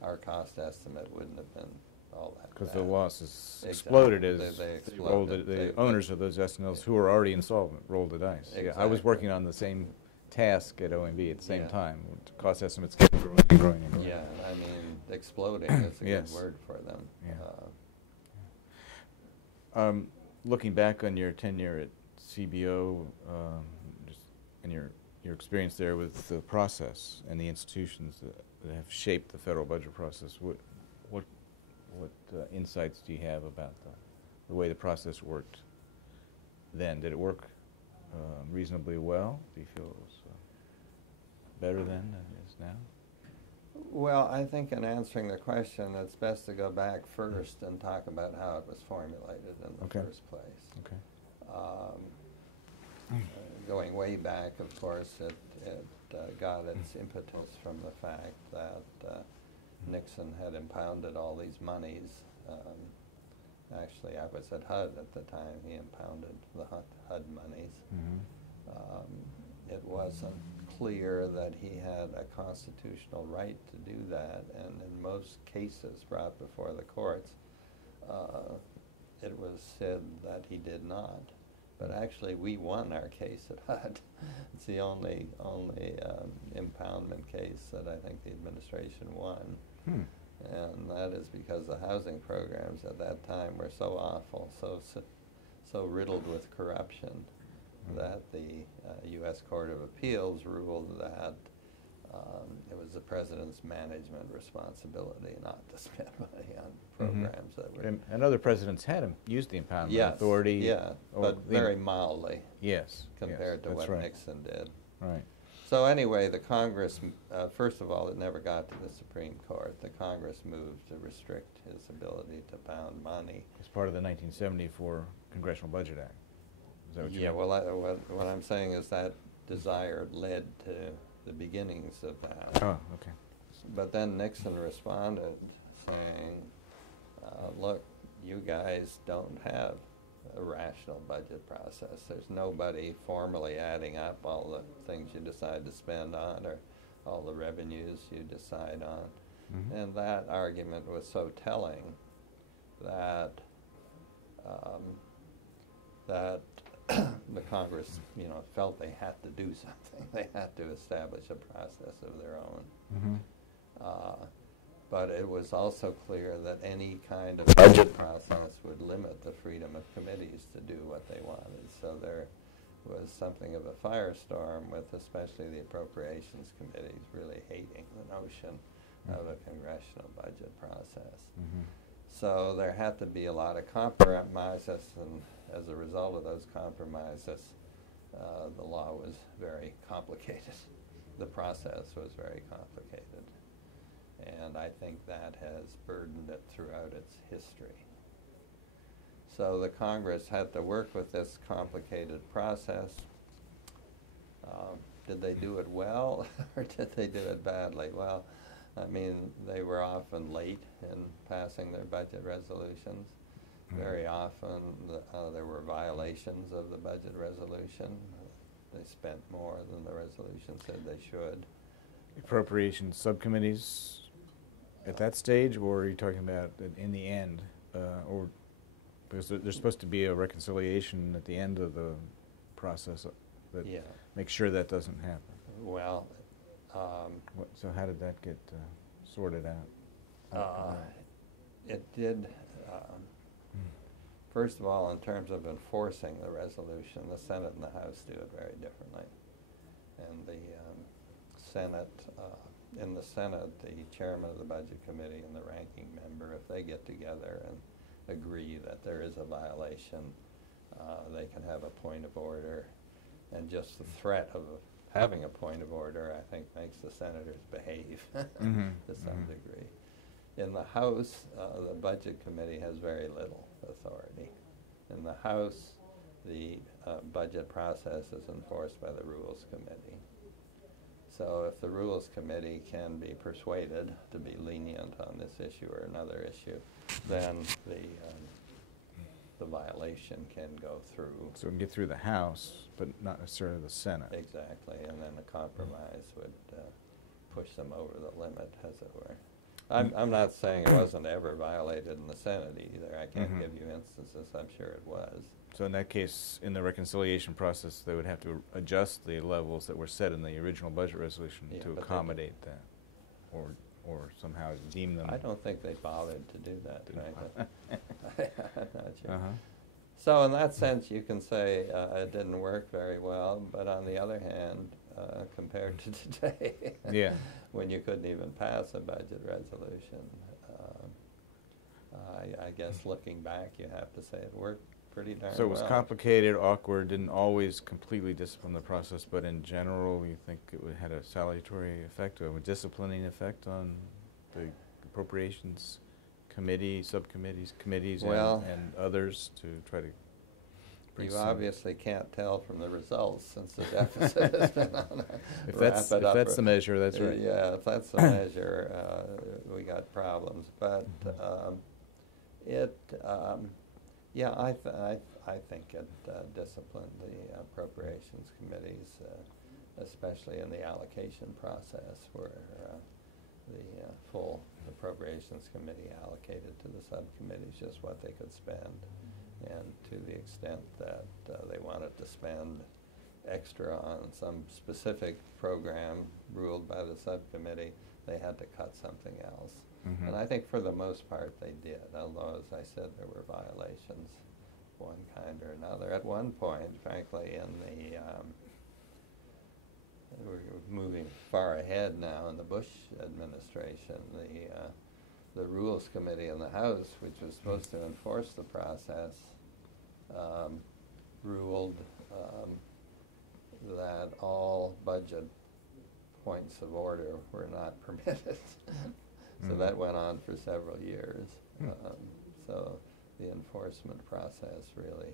our cost estimate wouldn't have been all that because bad. the losses Exactly. exploded as They rolled exploded. the owners of those SNLs who were already insolvent rolled the dice. Yeah, I was Exactly. working on the same task at OMB at the same Yeah. time. Cost estimates kept growing and growing and growing. Yeah, I mean, exploding is a Yes. good word for them. Yeah. Looking back on your tenure at CBO and your experience there with the process and the institutions that have shaped the federal budget process, what insights do you have about the way the process worked then? Did it work reasonably well? Do you feel it was better then than it is now? Well, I think in answering the question, it's best to go back first and talk about how it was formulated in the Okay. first place. Okay. Going way back, of course, it got its impetus from the fact that Nixon had impounded all these monies. Actually, I was at HUD at the time. He impounded the HUD monies. It wasn't clear that he had a constitutional right to do that, and in most cases brought before the courts, it was said that he did not. But actually, we won our case at HUD. It's the only impoundment case that I think the administration won. And that is because the housing programs at that time were so awful, so riddled with corruption, that the U.S. Court of Appeals ruled that it was the president's management responsibility not to spend money on programs that were... And other presidents had used the impoundment authority. Yeah, or but very mildly yes, compared to that's what right. Nixon did. Right. So anyway, the Congress, first of all, it never got to the Supreme Court. The Congress moved to restrict his ability to pound money. As part of the 1974 Congressional Budget Act. Is that what you Yeah, mean? well, what I'm saying is that desire led to the beginnings of that. Oh, okay. But then Nixon responded saying, look, you guys don't have a rational budget process. There's nobody formally adding up all the things you decide to spend on or all the revenues you decide on. And that argument was so telling that the Congress, felt they had to do something. They had to establish a process of their own. But it was also clear that any kind of budget process would limit the freedom of committees to do what they wanted. So there was something of a firestorm, with especially the Appropriations Committees really hating the notion of a congressional budget process. So there had to be a lot of compromises, and as a result of those compromises, the law was very complicated. The process was very complicated. And I think that has burdened it throughout its history. So the Congress had to work with this complicated process. Did they do it well, or did they do it badly? Well, I mean, they were often late in passing their budget resolutions. Very often there were violations of the budget resolution. They spent more than the resolution said they should. Appropriations subcommittees at that stage, or are you talking about in the end? Or because there's supposed to be a reconciliation at the end of the process that makes sure that doesn't happen. Well, so how did that get sorted out? It did. First of all, in terms of enforcing the resolution, the Senate and the House do it very differently. And the Senate, in the Senate, the chairman of the Budget Committee and the ranking member, if they get together and agree that there is a violation, they can have a point of order. And just the threat of having a point of order, I think, makes the senators behave to some degree. In the House, the Budget Committee has very little authority. In the House, the budget process is enforced by the Rules Committee. So if the Rules Committee can be persuaded to be lenient on this issue or another issue, then the violation can go through. So it can get through the House, but not necessarily the Senate. Exactly, and then a compromise would push them over the limit, as it were. I'm not saying it wasn't ever violated in the Senate either. I can't give you instances. I'm sure it was. So in that case, in the reconciliation process, they would have to adjust the levels that were set in the original budget resolution to accommodate that, or somehow deem them. I don't think they bothered to do that, frankly. I'm not sure. So in that sense, you can say it didn't work very well, but on the other hand, compared to today, when you couldn't even pass a budget resolution, I guess looking back, you have to say it worked pretty darn well. So it was complicated, awkward, didn't always completely discipline the process, but in general, you think it had a salutary effect, a disciplining effect on the appropriations committee, subcommittees, committees, and others to try to bring you obviously can't tell from the results, since the deficit has been on If that's the measure, that's right. Yeah, if that's the measure, we got problems. But I think it disciplined the appropriations committees, especially in the allocation process, where the full appropriations committee allocated to the subcommittees just what they could spend, and to the extent that they wanted to spend extra on some specific program ruled by the subcommittee, they had to cut something else. And I think for the most part they did, although, as I said, there were violations of one kind or another. At one point, frankly, in the we're moving far ahead now in the Bush administration, the Rules Committee in the House, which was supposed to enforce the process, ruled that all budget points of order were not permitted. So that went on for several years. So the enforcement process really,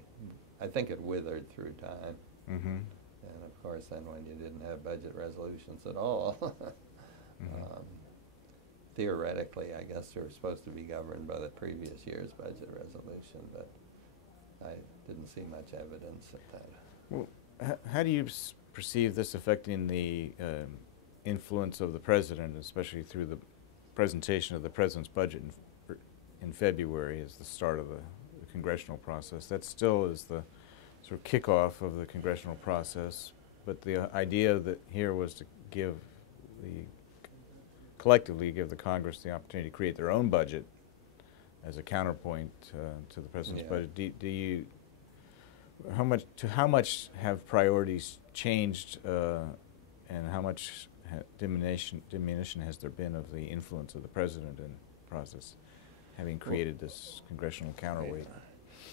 I think it withered through time. And of course, then when you didn't have budget resolutions at all, theoretically, I guess they were supposed to be governed by the previous year's budget resolution, but I didn't see much evidence of that. Well, how do you perceive this affecting the influence of the president, especially through the presentation of the president's budget in February as the start of the congressional process? That still is the sort of kickoff of the congressional process, but the idea that here was to collectively give the Congress the opportunity to create their own budget as a counterpoint to the president's budget. How much have priorities changed, and how much diminution has there been of the influence of the president in the process, having created this congressional counterweight?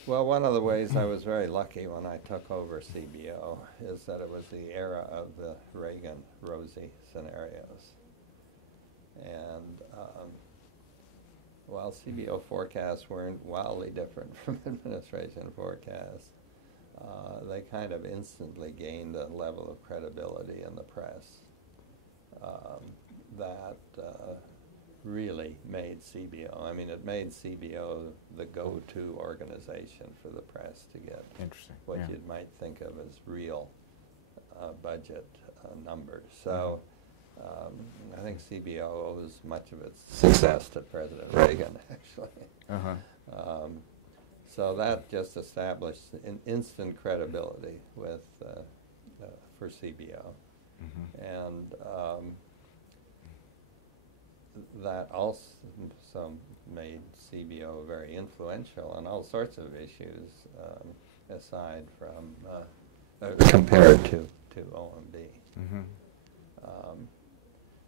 Well, one of the ways I was very lucky when I took over CBO is that it was the era of the Reagan-Rosie scenarios. And while CBO forecasts weren't wildly different from administration forecasts, they kind of instantly gained a level of credibility in the press that really made CBO. I mean, it made CBO the go-to organization for the press to get what you might think of as real budget numbers. So I think CBO owes much of its success to President Reagan, actually. So that just established an instant credibility with for CBO. And that also made CBO very influential on all sorts of issues, aside from compared to OMB.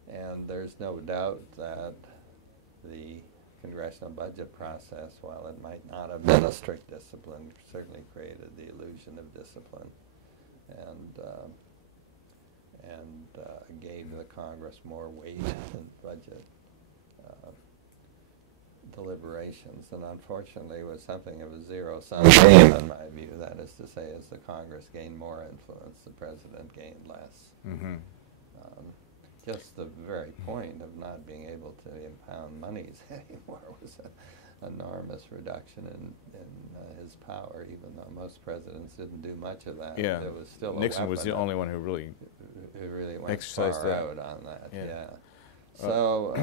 And there's no doubt that the congressional budget process, while it might not have been a strict discipline, certainly created the illusion of discipline, and gave the Congress more weight in budget deliberations, and unfortunately it was something of a zero-sum game in my view. That is to say, as the Congress gained more influence, the president gained less. Just the very point of not being able to impound monies anymore was an enormous reduction in his power, even though most presidents didn't do much of that. Yeah, there was still Nixon was the only one who really went exercised far that. out on that. Yeah. So,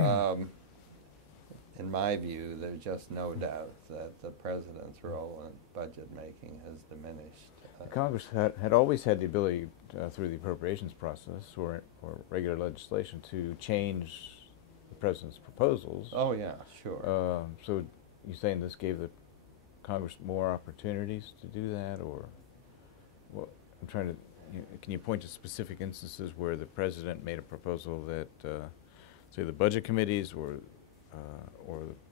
in my view, there's just no doubt that the president's role in budget making has diminished. Congress had always had the ability, through the appropriations process or regular legislation, to change the president's proposals. Oh yeah, sure. So you're saying this gave the Congress more opportunities to do that, or what? I'm trying to. Can you point to specific instances where the president made a proposal that, say, the budget committees or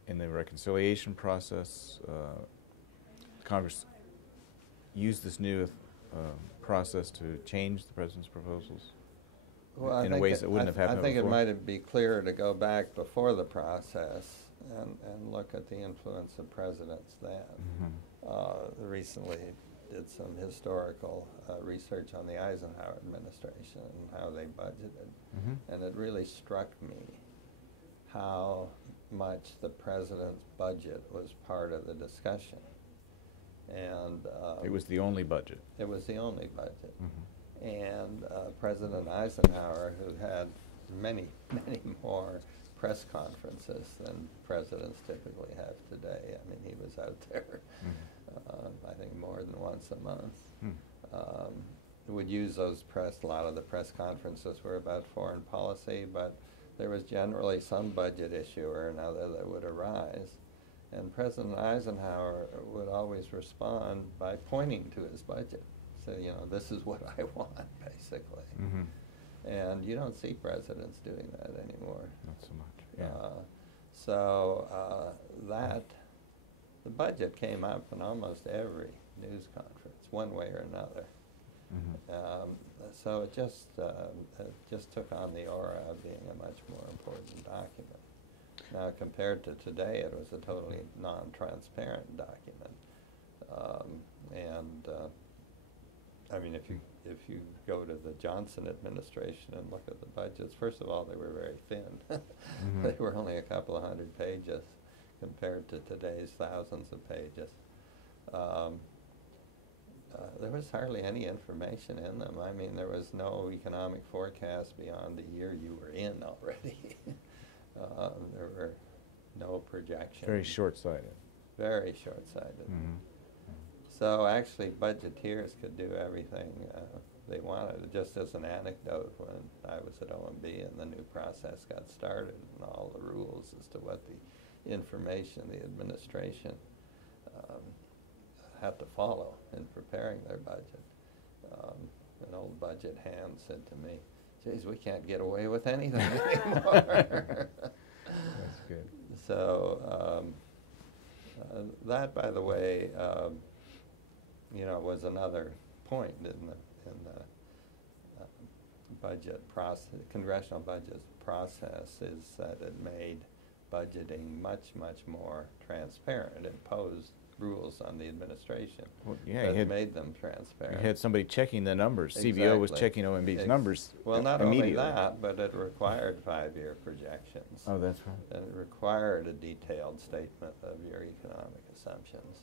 in the reconciliation process, Congress used this new process to change the president's proposals in ways that wouldn't have happened before? I think it might be clearer to go back before the process and look at the influence of presidents then. Recently did some historical research on the Eisenhower administration and how they budgeted, and it really struck me how much the president's budget was part of the discussion. And it was the only budget. It was the only budget. And President Eisenhower, who had many, many more press conferences than presidents typically have today. I mean, he was out there, I think, more than once a month. Would use those a lot of the press conferences were about foreign policy, but there was generally some budget issue or another that would arise. And President Eisenhower would always respond by pointing to his budget. So, this is what I want, basically. And you don't see presidents doing that anymore. Not so much, yeah. The budget came up in almost every news conference, one way or another. So it just took on the aura of being a much more important document. Now, compared to today, it was a totally non-transparent document. I mean, if you go to the Johnson administration and look at the budgets, first of all, they were very thin. They were only a couple of hundred pages compared to today's thousands of pages. There was hardly any information in them. I mean, there was no economic forecast beyond the year you were in already. There were no projections. Very short-sighted. Very short-sighted. So actually, budgeteers could do everything they wanted. Just as an anecdote, when I was at OMB and the new process got started and all the rules as to what the information the administration had to follow in preparing their budget. An old budget hand said to me, "Geez, we can't get away with anything anymore." That's good. So that, by the way, was another point in the budget process, congressional budget process, is that it made budgeting much more transparent. It imposed rules on the administration. Well, yeah, that made them transparent. You had somebody checking the numbers. CBO was checking OMB's numbers. Well, not only that, but it required 5-year projections. Oh, that's right. And it required a detailed statement of your economic assumptions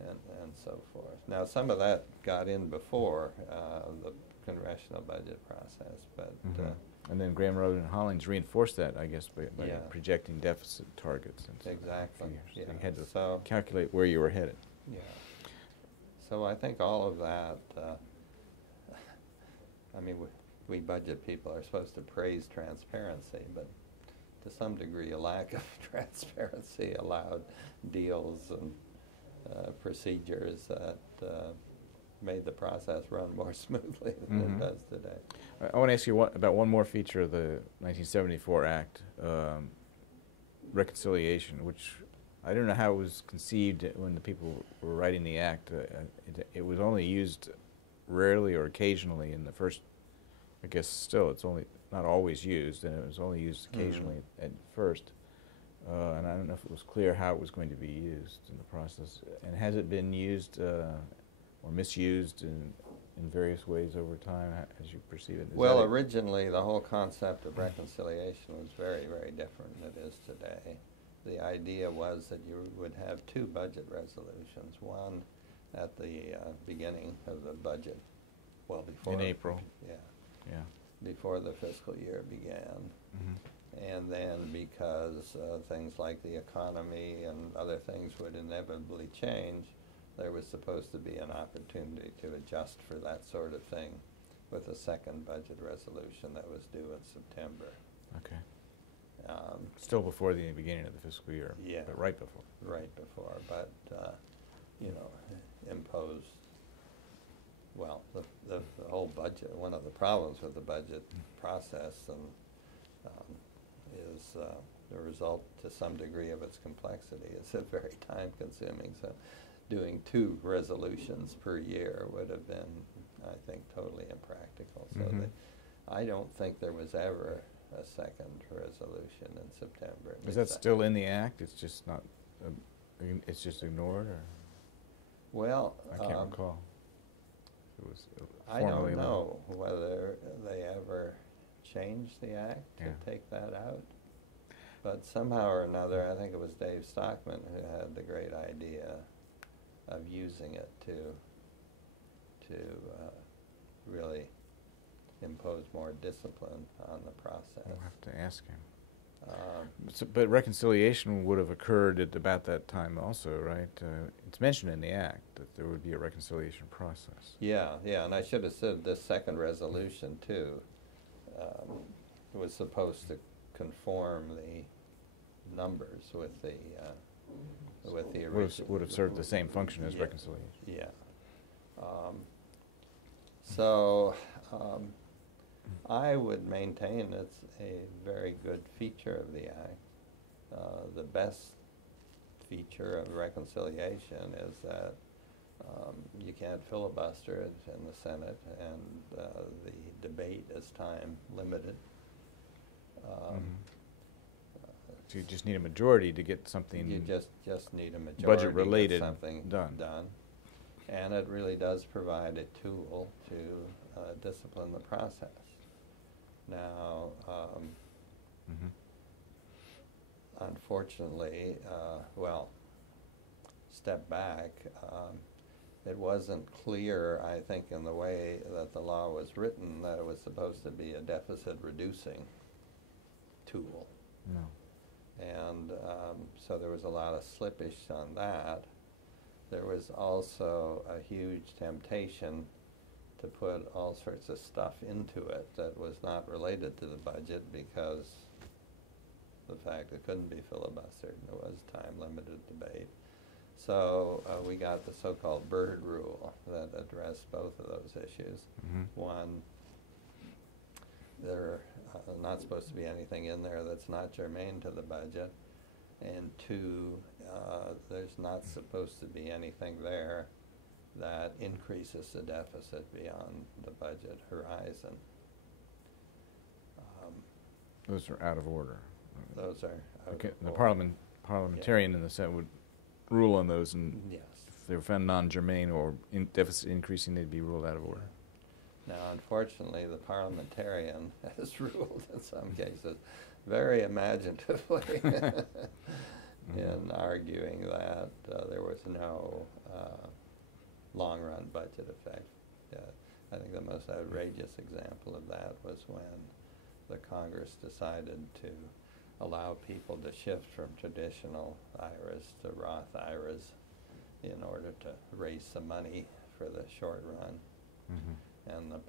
and so forth. Now, some of that got in before the congressional budget process, but and then Graham, Roden, and Hollings reinforced that, I guess, by projecting deficit targets. And exactly. So you had to calculate where you were headed. Yeah. So I think all of that, I mean, we budget people are supposed to praise transparency, but to some degree a lack of transparency allowed deals and procedures that made the process run more smoothly than it does today. I want to ask you about one more feature of the 1974 Act, reconciliation, which I don't know how it was conceived when the people were writing the Act. It was only used rarely or occasionally in the first, I guess still it's only not always used, and it was only used occasionally at first. And I don't know if it was clear how it was going to be used in the process. And has it been used or misused in various ways over time, as you perceive it? Well, originally the whole concept of reconciliation was very different than it is today. The idea was that you would have 2 budget resolutions, one at the beginning of the budget, well, before... In April. Yeah. Before the fiscal year began. And then because things like the economy and other things would inevitably change, there was supposed to be an opportunity to adjust for that sort of thing with a second budget resolution that was due in September. Okay. Still before the beginning of the fiscal year. Yeah. But right before. Right before, but, imposed, well, the whole budget, one of the problems with the budget process is the result, to some degree, of its complexity. It's very time-consuming, so doing 2 resolutions per year would have been, I think, totally impractical. So I don't think there was ever a second resolution in September. Is that still in the Act? It's just not, it's just ignored, or? Well, I can't recall. It was I don't know whether they ever changed the Act to take that out. But somehow or another, I think it was Dave Stockman who had the great idea of using it to really impose more discipline on the process. We'll have to ask him. But reconciliation would have occurred at about that time also, right? It's mentioned in the Act that there would be a reconciliation process. Yeah, and I should have said this second resolution, too, was supposed to conform the numbers with the original. Would have served the same function as reconciliation. Yeah. I would maintain it's a very good feature of the Act. The best feature of reconciliation is that you can't filibuster it in the Senate, and the debate is time limited. So you just need a majority to get something. You just need a majority budget related to get something done. And it really does provide a tool to discipline the process. Now, unfortunately, step back, it wasn't clear, I think, in the way that the law was written, that it was supposed to be a deficit reducing tool. No. And so there was a lot of slippage on that. There was also a huge temptation to put all sorts of stuff into it that was not related to the budget because the fact it couldn't be filibustered and it was time-limited debate. So we got the so-called Byrd rule that addressed both of those issues. Mhm. One, there not supposed to be anything in there that's not germane to the budget. And two, there's not supposed to be anything there that increases the deficit beyond the budget horizon. Those are out of order. Those are out Okay, of the order. parliamentarian in the Senate would rule on those, and Yes. if they were found non-germane or deficit increasing, they'd be ruled out of order. Now, unfortunately, the parliamentarian has ruled in some cases very imaginatively in arguing that there was no long-run budget effect. I think the most outrageous example of that was when the Congress decided to allow people to shift from traditional IRAs to Roth IRAs in order to raise some money for the short run. Mm-hmm. And the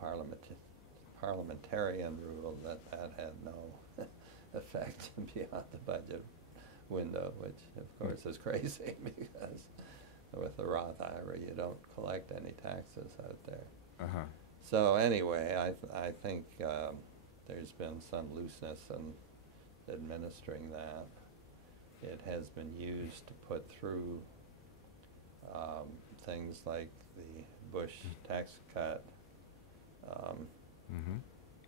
parliamentarian ruled that that had no effect beyond the budget window, which of course is crazy because with the Roth IRA you don't collect any taxes out there. Uh-huh. So anyway, I think there's been some looseness in administering that. It has been used to put through things like the Bush tax cut. Mm-hmm.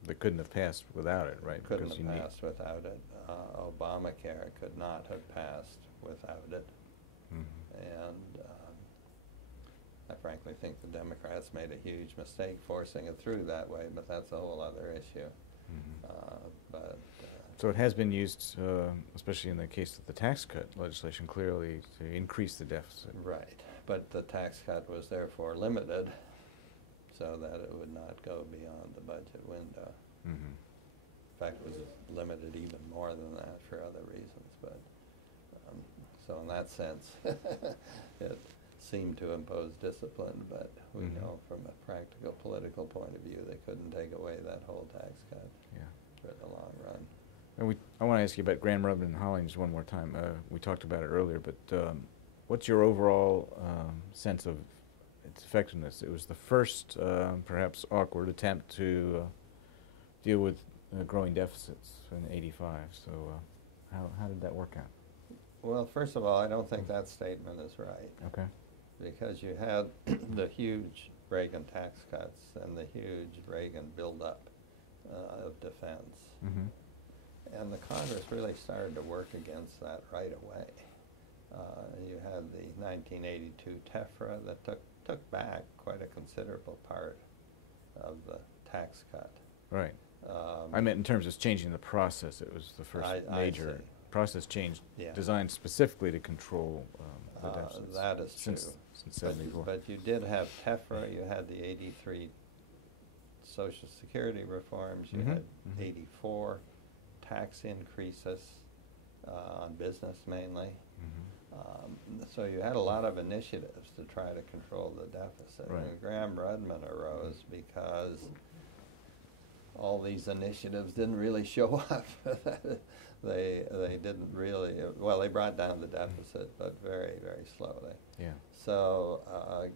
They couldn't have passed without it, right? Couldn't Because have passed without it. Obamacare could not have passed without it. Mm-hmm. And I frankly think the Democrats made a huge mistake forcing it through that way, but that's a whole other issue. Mm-hmm. So it has been used, especially in the case of the tax cut legislation, clearly to increase the deficit. Right, but the tax cut was therefore limited so that it would not go beyond the budget window. Mm-hmm. In fact, it was limited even more than that for other reasons. But so in that sense, it seemed to impose discipline, but we Mm-hmm. know from a practical political point of view they couldn't take away that whole tax cut Yeah. for the long run. And I want to ask you about Grand Rubin and Hollings one more time. We talked about it earlier, but what's your overall sense of its effectiveness? It was the first, perhaps awkward attempt to deal with growing deficits in '85. So how did that work out? Well, first of all, I don't think that statement is right. Okay. Because you had the huge Reagan tax cuts and the huge Reagan buildup of defense. Mm-hmm. And the Congress really started to work against that right away. You had the 1982 TEFRA that took back quite a considerable part of the tax cut. Right. I meant in terms of changing the process. It was the first major process change designed specifically to control the deficits. That is since true. Since '74. But you did have TEFRA, you had the 83 Social Security reforms, you Mm-hmm. had Mm-hmm. 84 tax increases on business mainly. Mm-hmm. So you had a lot of initiatives to try to control the deficit. Right. And Graham-Rudman arose because all these initiatives didn't really show up. They didn't really, well, they brought down the deficit, but very, very slowly. Yeah. So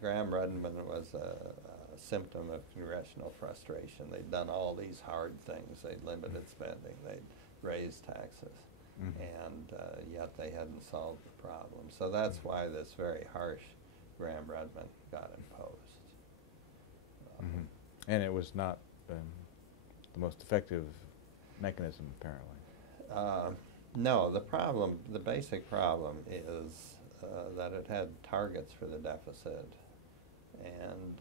Graham-Rudman was a symptom of congressional frustration. They'd done all these hard things. They'd limited spending. They'd raised taxes. Mm-hmm. And yet they hadn't solved the problem. So that's why this very harsh Graham-Rudman got imposed. Mm-hmm. And it was not the most effective mechanism, apparently. No, the basic problem is that it had targets for the deficit, and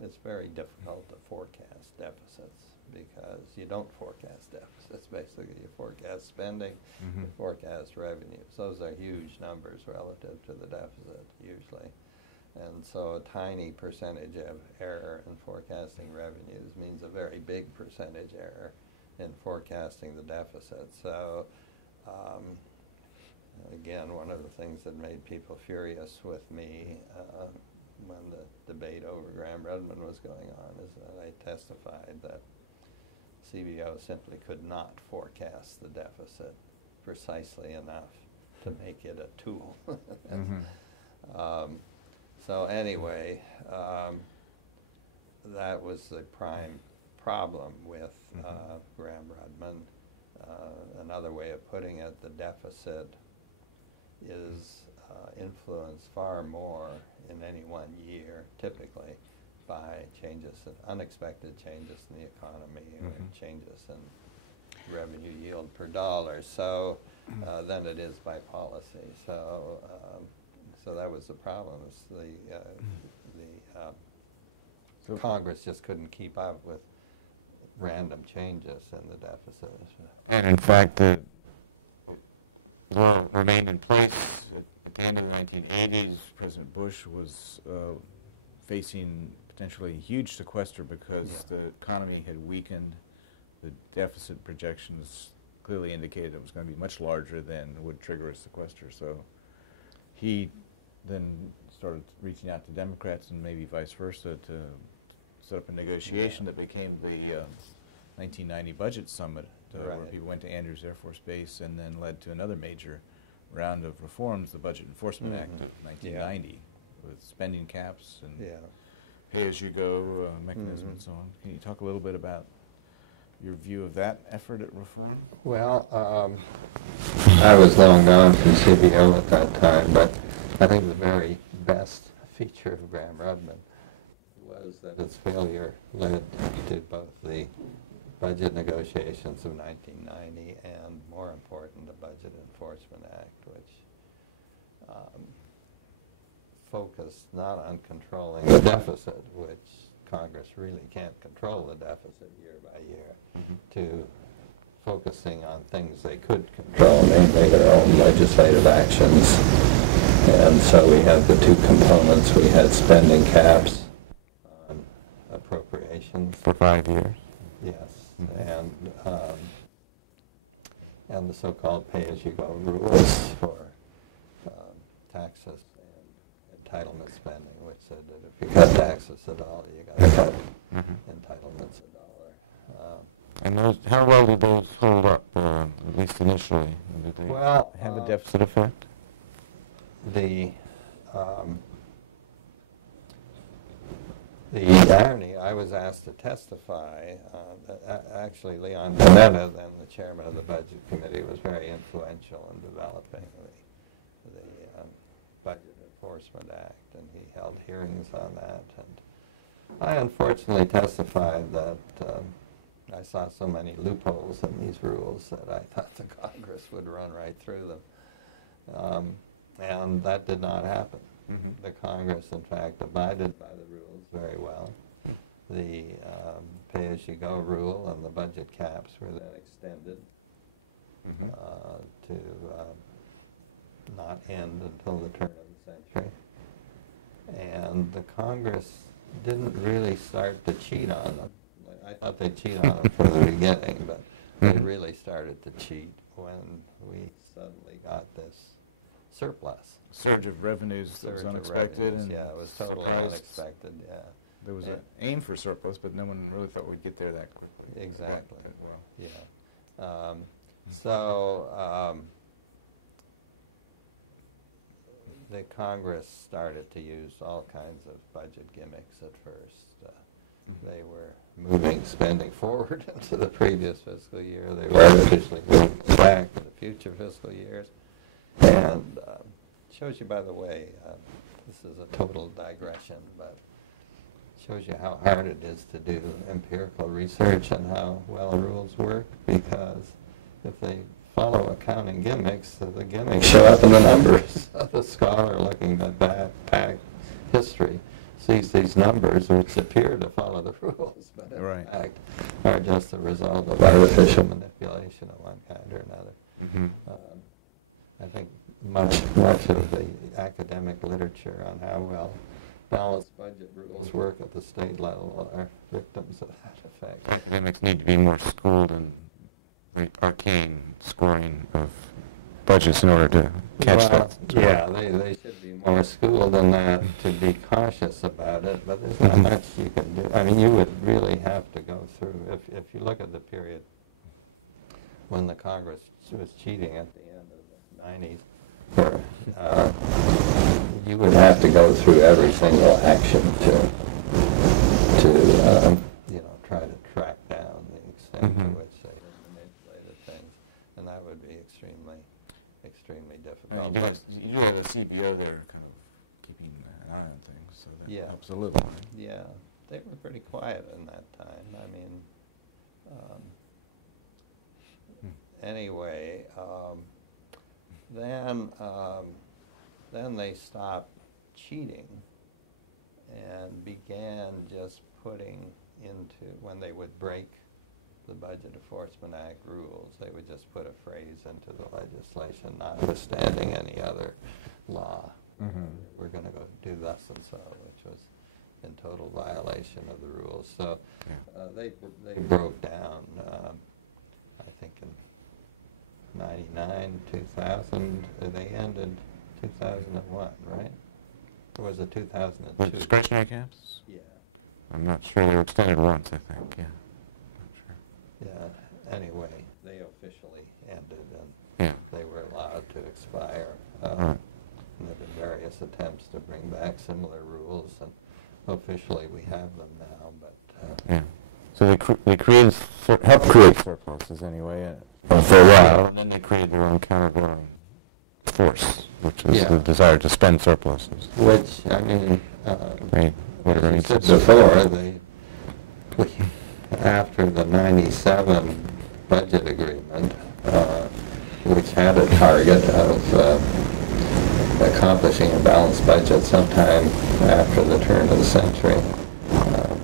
it's very difficult to forecast deficits because you don't forecast deficits. Basically, you forecast spending, Mm-hmm. you forecast revenues. Those are huge numbers relative to the deficit usually. And so a tiny percentage of error in forecasting revenues means a very big percentage error in forecasting the deficit. So again, one of the things that made people furious with me when the debate over Graham-Rudman was going on is that I testified that CBO simply could not forecast the deficit precisely enough to make it a tool. Mm-hmm. So anyway, that was the prime problem with Graham-Rudman. Another way of putting it, the deficit is influenced far more in any one year, typically, by unexpected changes in the economy or changes in revenue yield per dollar. So than it is by policy. So that was the problem. The Congress just couldn't keep up with random changes in the deficit. And in fact, the law remained in place at the end of the 1980s. President Bush was facing potentially a huge sequester because the economy had weakened. The deficit projections clearly indicated it was going to be much larger than would trigger a sequester. So he then started reaching out to Democrats and maybe vice versa to set up a negotiation that became the 1990 budget summit, where people went to Andrews Air Force Base and then led to another major round of reforms, the Budget Enforcement Act of 1990, with spending caps and pay-as-you-go mechanism and so on. Can you talk a little bit about your view of that effort at reform? Well, I was long gone from CBO at that time, but I think the very best feature of Graham-Rudman was that its failure led to both the budget negotiations of 1990 and, more important, the Budget Enforcement Act, which focused not on controlling the deficit, which Congress really can't control the deficit year by year, to focusing on things they could control, namely their own legislative actions. And so we had the two components. We had spending caps on appropriations. For 5 years. Yes, and the so-called pay-as-you-go rules for taxes and entitlement spending, which said that if you cut taxes $1, you got to cut entitlements $1. And those, how well did those hold up, at least initially? Did they have a deficit effect? The irony, I was asked to testify. Actually, Leon Panetta, then the chairman of the Budget Committee, was very influential in developing the Budget Enforcement Act, and he held hearings on that. And I unfortunately testified that I saw so many loopholes in these rules that I thought the Congress would run right through them. And that did not happen. The Congress, in fact, abided by the rules very well. The pay-as-you-go rule and the budget caps were then extended to not end until the turn of the century. And the Congress didn't really start to cheat on them. I thought they'd cheat on them from the beginning, but they really started to cheat when we suddenly got this surplus. Surge of revenues that was unexpected. And it was totally unexpected, There was an aim for surplus, but no one really thought we'd get there that quickly. Exactly. Well. So the Congress started to use all kinds of budget gimmicks at first. They were moving spending forward into the previous fiscal year. They were artificially moving back to the future fiscal years. And shows you, by the way, this is a total digression, but shows you how hard it is to do empirical research and how well rules work, because if they follow accounting gimmicks, the gimmicks show up in the numbers. The scholar looking at back history sees these numbers which appear to follow the rules, but in fact are just a result of artificial manipulation of one kind or another. I think much of the academic literature on how well balanced budget rules work at the state level are victims of that effect. Academics need to be more schooled in the arcane scoring of budgets in order to catch that. Yeah, they should be more schooled in that to be cautious about it, but there's not much you can do. I mean, you would really have to go through, if you look at the period when the Congress was cheating at the end of the 90s, for, you would have to go through every single action to try to track down the extent to which they had manipulated things, and that would be extremely difficult. But you have a CBO there kind of keeping an eye on things, so that Yeah. helps a little. Yeah, they were pretty quiet in that time. I mean, anyway, then they stopped cheating and began just putting into, when they would break the Budget Enforcement Act rules, they would just put a phrase into the legislation, notwithstanding any other law. We're going to go do thus and so, which was in total violation of the rules. So they broke down, I think in 99, 2000, they ended 2001, right? Or was it 2002? With discretionary caps? Yeah. I'm not sure. They were extended once, I think, yeah. Not sure. Yeah, anyway, they officially ended and Yeah. they were allowed to expire. Right. And there have been various attempts to bring back similar rules, and officially we have them now, but Yeah. So they created, helped create surpluses anyway, for a while, and then they created their own countervailing force, which is the desire to spend surpluses. which, I mean, Whatever as I means said it's- before, after the 97 budget agreement, which had a target of accomplishing a balanced budget sometime after the turn of the century,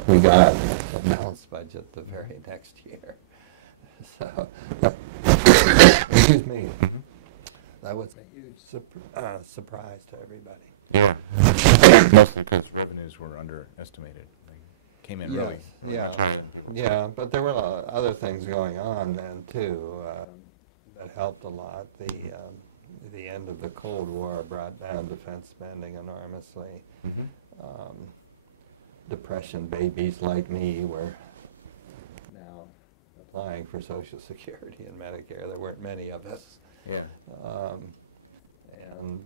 we got a balanced budget the very next year. So, excuse me, that was a huge surprise to everybody. Yeah. Mostly because Revenues were underestimated. They came in really. Yeah, but there were other things going on then too that helped a lot. The end of the Cold War brought down defense spending enormously. Depression babies like me were now applying for Social Security and Medicare. There weren't many of us. Yeah. And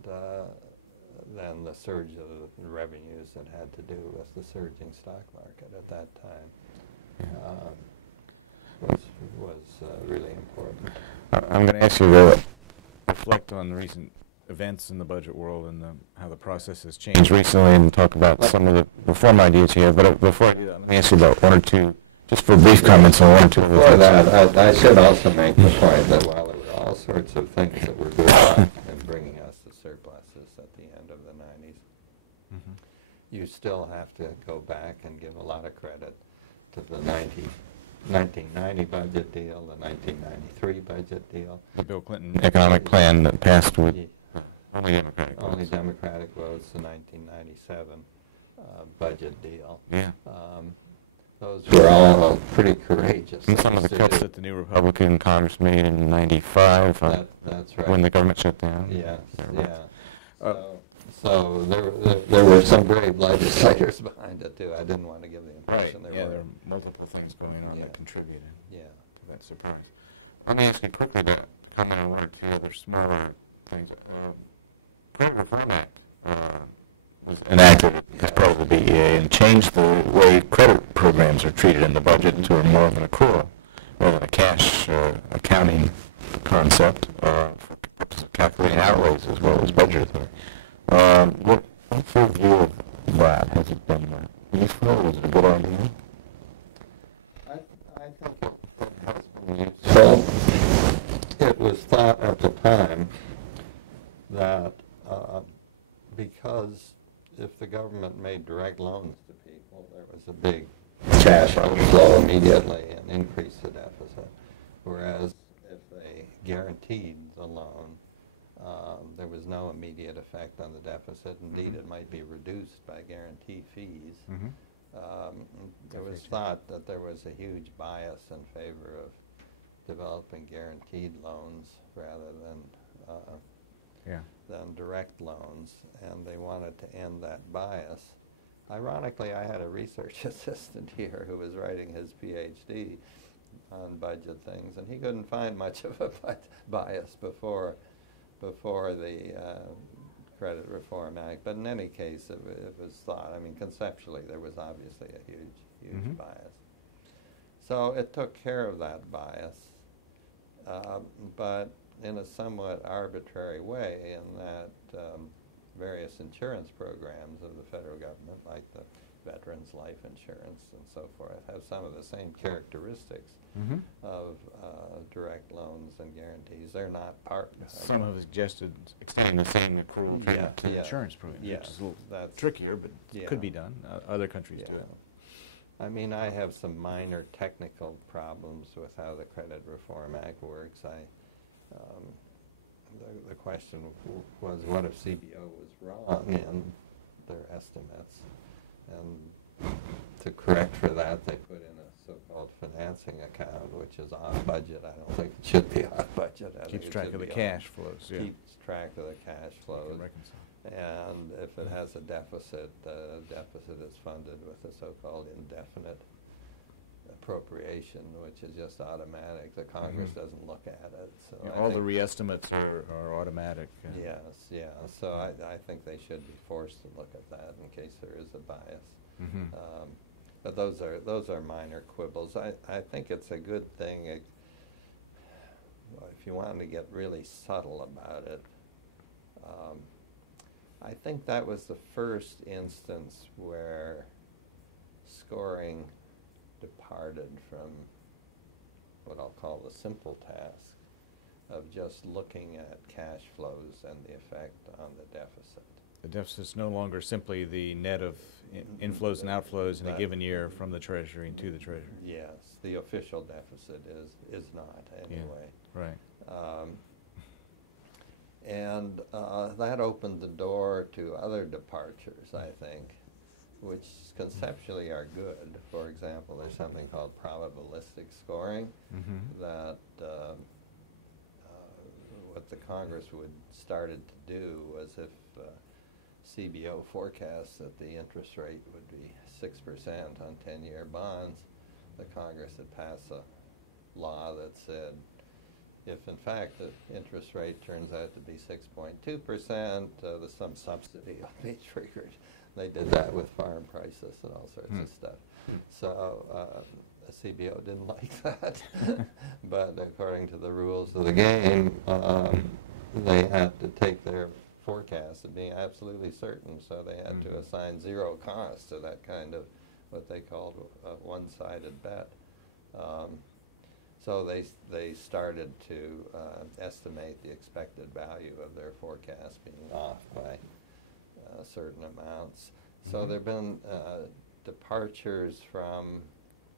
then the surge of the revenues that had to do with the surging stock market at that time was really important. I'm going to ask you to reflect on the recent events in the budget world and how the process has changed recently, and talk about some of the reform ideas you have. But before I do that, let me ask you about one or two, just for brief comments on one or two of the Before things. that, I should also make the point that while there were all sorts of things that were good in bringing us the surpluses at the end of the 90s, you still have to go back and give a lot of credit to the 1990 budget deal, the 1993 budget deal. The Bill Clinton economic plan that passed with only Democratic Only votes. Democratic votes, the 1997 budget deal. Yeah. Those were all pretty courageous. And some of the things to cuts do. that the new Republican Congress made in '95 That's right. when the government shut down. Yes, Thereabouts. yeah. So there were some brave legislators behind it too. I didn't want to give the impression there there were. are multiple things going on Yeah. that contributed Yeah. to that surprise. Let me ask you quickly to comment on one or two other smaller things. Credit Reform Act was enacted As part of the BEA and changed the way credit programs are treated in the budget to more of an accrual rather than a cash accounting concept for purposes of calculating outlays as well as budget authority. What's your view of that? Has it been useful? Was it a good idea? I think it has been useful. It was thought at the time that because if the government made direct loans to people, there was a big cash outflow immediately and increased the deficit. Whereas if they guaranteed the loan, there was no immediate effect on the deficit. Indeed, it might be reduced by guarantee fees. It was thought that there was a huge bias in favor of developing guaranteed loans rather than direct loans, and they wanted to end that bias. Ironically, I had a research assistant here who was writing his PhD on budget things, and he couldn't find much of a bias before before the Credit Reform Act. But in any case, it was thought. I mean, conceptually, there was obviously a huge bias. So it took care of that bias, but in a somewhat arbitrary way, in that various insurance programs of the federal government, like the Veterans Life Insurance and so forth, have some of the same characteristics of direct loans and guarantees. They're not part of Some have suggested Extending the same accrual period to insurance programs, Yes, which is a little that's trickier, but yeah. could be done. Other countries do Yeah. it. I mean, I have some minor technical problems with how the Credit Reform Act works. The question was, what if CBO was wrong in their estimates? And to correct for that, they put in a so-called financing account, which is off budget. I don't think it should be off budget. I think Keeps it track should of the be cash flows. Yeah. Keeps track of the cash You flows. can reconcile. And if it has a deficit, the deficit is funded with a so-called indefinite appropriation, which is just automatic. The Congress doesn't look at it. So Yeah, I all the think re-estimates are automatic. yes, yeah. So I think they should be forced to look at that in case there is a bias. But those are minor quibbles. I think it's a good thing. If you want to get really subtle about it, I think that was the first instance where scoring departed from what I'll call the simple task of just looking at cash flows and the effect on the deficit. The deficit's no longer simply the net of inflows and outflows in a given year from the Treasury and to the Treasury. Yes, the official deficit is not anyway. Yeah, right. And that opened the door to other departures, I think, which conceptually are good. For example, there's something called probabilistic scoring that what the Congress would started to do was if CBO forecasts that the interest rate would be 6% on 10-year bonds, the Congress had passed a law that said if in fact the interest rate turns out to be 6.2%, there's some subsidy will be triggered. They did that with farm prices and all sorts of stuff. So the CBO didn't like that, but according to the rules of the game, they had to take their forecast of being absolutely certain, so they had to assign zero cost to that kind of what they called a one-sided bet. So they started to estimate the expected value of their forecast being off by certain amounts. So there have been departures from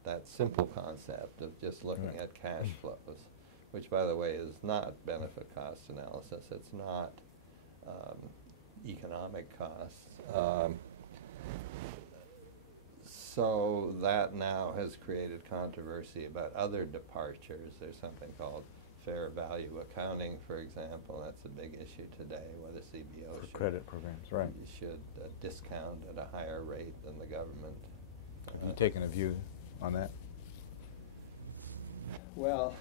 that simple concept of just looking at cash flows, which, by the way, is not benefit cost analysis. It's not economic costs. So that now has created controversy about other departures. There's something called fair value accounting, for example. That's a big issue today, whether CBO For credit programs, right. should discount at a higher rate than the government. Have you taken a view on that? Well,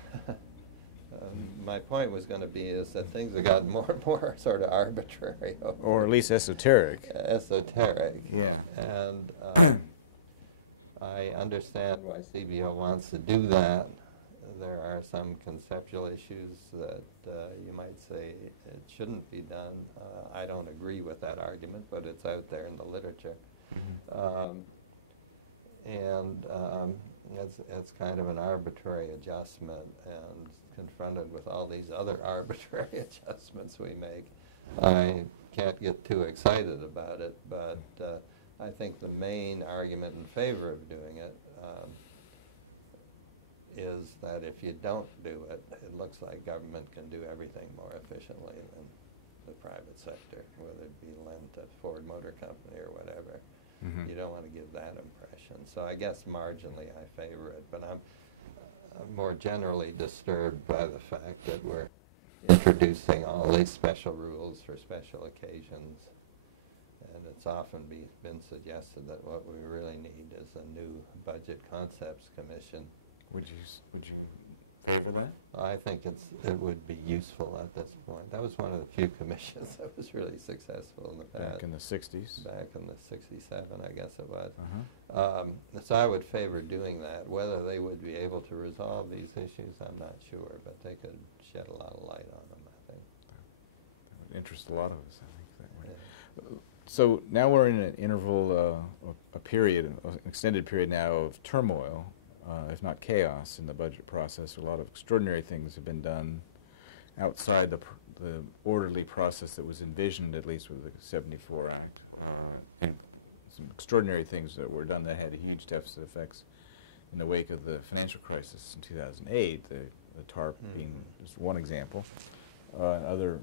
my point was going to be is that things have gotten more and more sort of arbitrary. Or at least esoteric. Esoteric. Yeah. And I understand why CBO wants to do that. There are some conceptual issues that you might say it shouldn't be done. I don't agree with that argument, but it's out there in the literature. It's kind of an arbitrary adjustment, and confronted with all these other arbitrary adjustments we make, I can't get too excited about it, but I think the main argument in favor of doing it is that if you don't do it, it looks like government can do everything more efficiently than the private sector, whether it be lent to Ford Motor Company or whatever. You don't want to give that impression. So I guess marginally I favor it, but I'm more generally disturbed by the fact that we're introducing all these special rules for special occasions. And it's often been suggested that what we really need is a new Budget Concepts Commission. Would you favor that? I think it would be useful at this point. That was one of the few commissions that was really successful in the past. Back in the 60s? Back in the 67, I guess it was. Uh-huh. So I would favor doing that. Whether they would be able to resolve these issues, I'm not sure, but they could shed a lot of light on them, I think. That would interest a lot of us, I think, that way. Yeah. So now we're in an interval, a period, an extended period now of turmoil, if not chaos, in the budget process. A lot of extraordinary things have been done outside the orderly process that was envisioned, at least with the '74 Act. And some extraordinary things that were done that had huge deficit effects in the wake of the financial crisis in 2008, the TARP being just one example. Other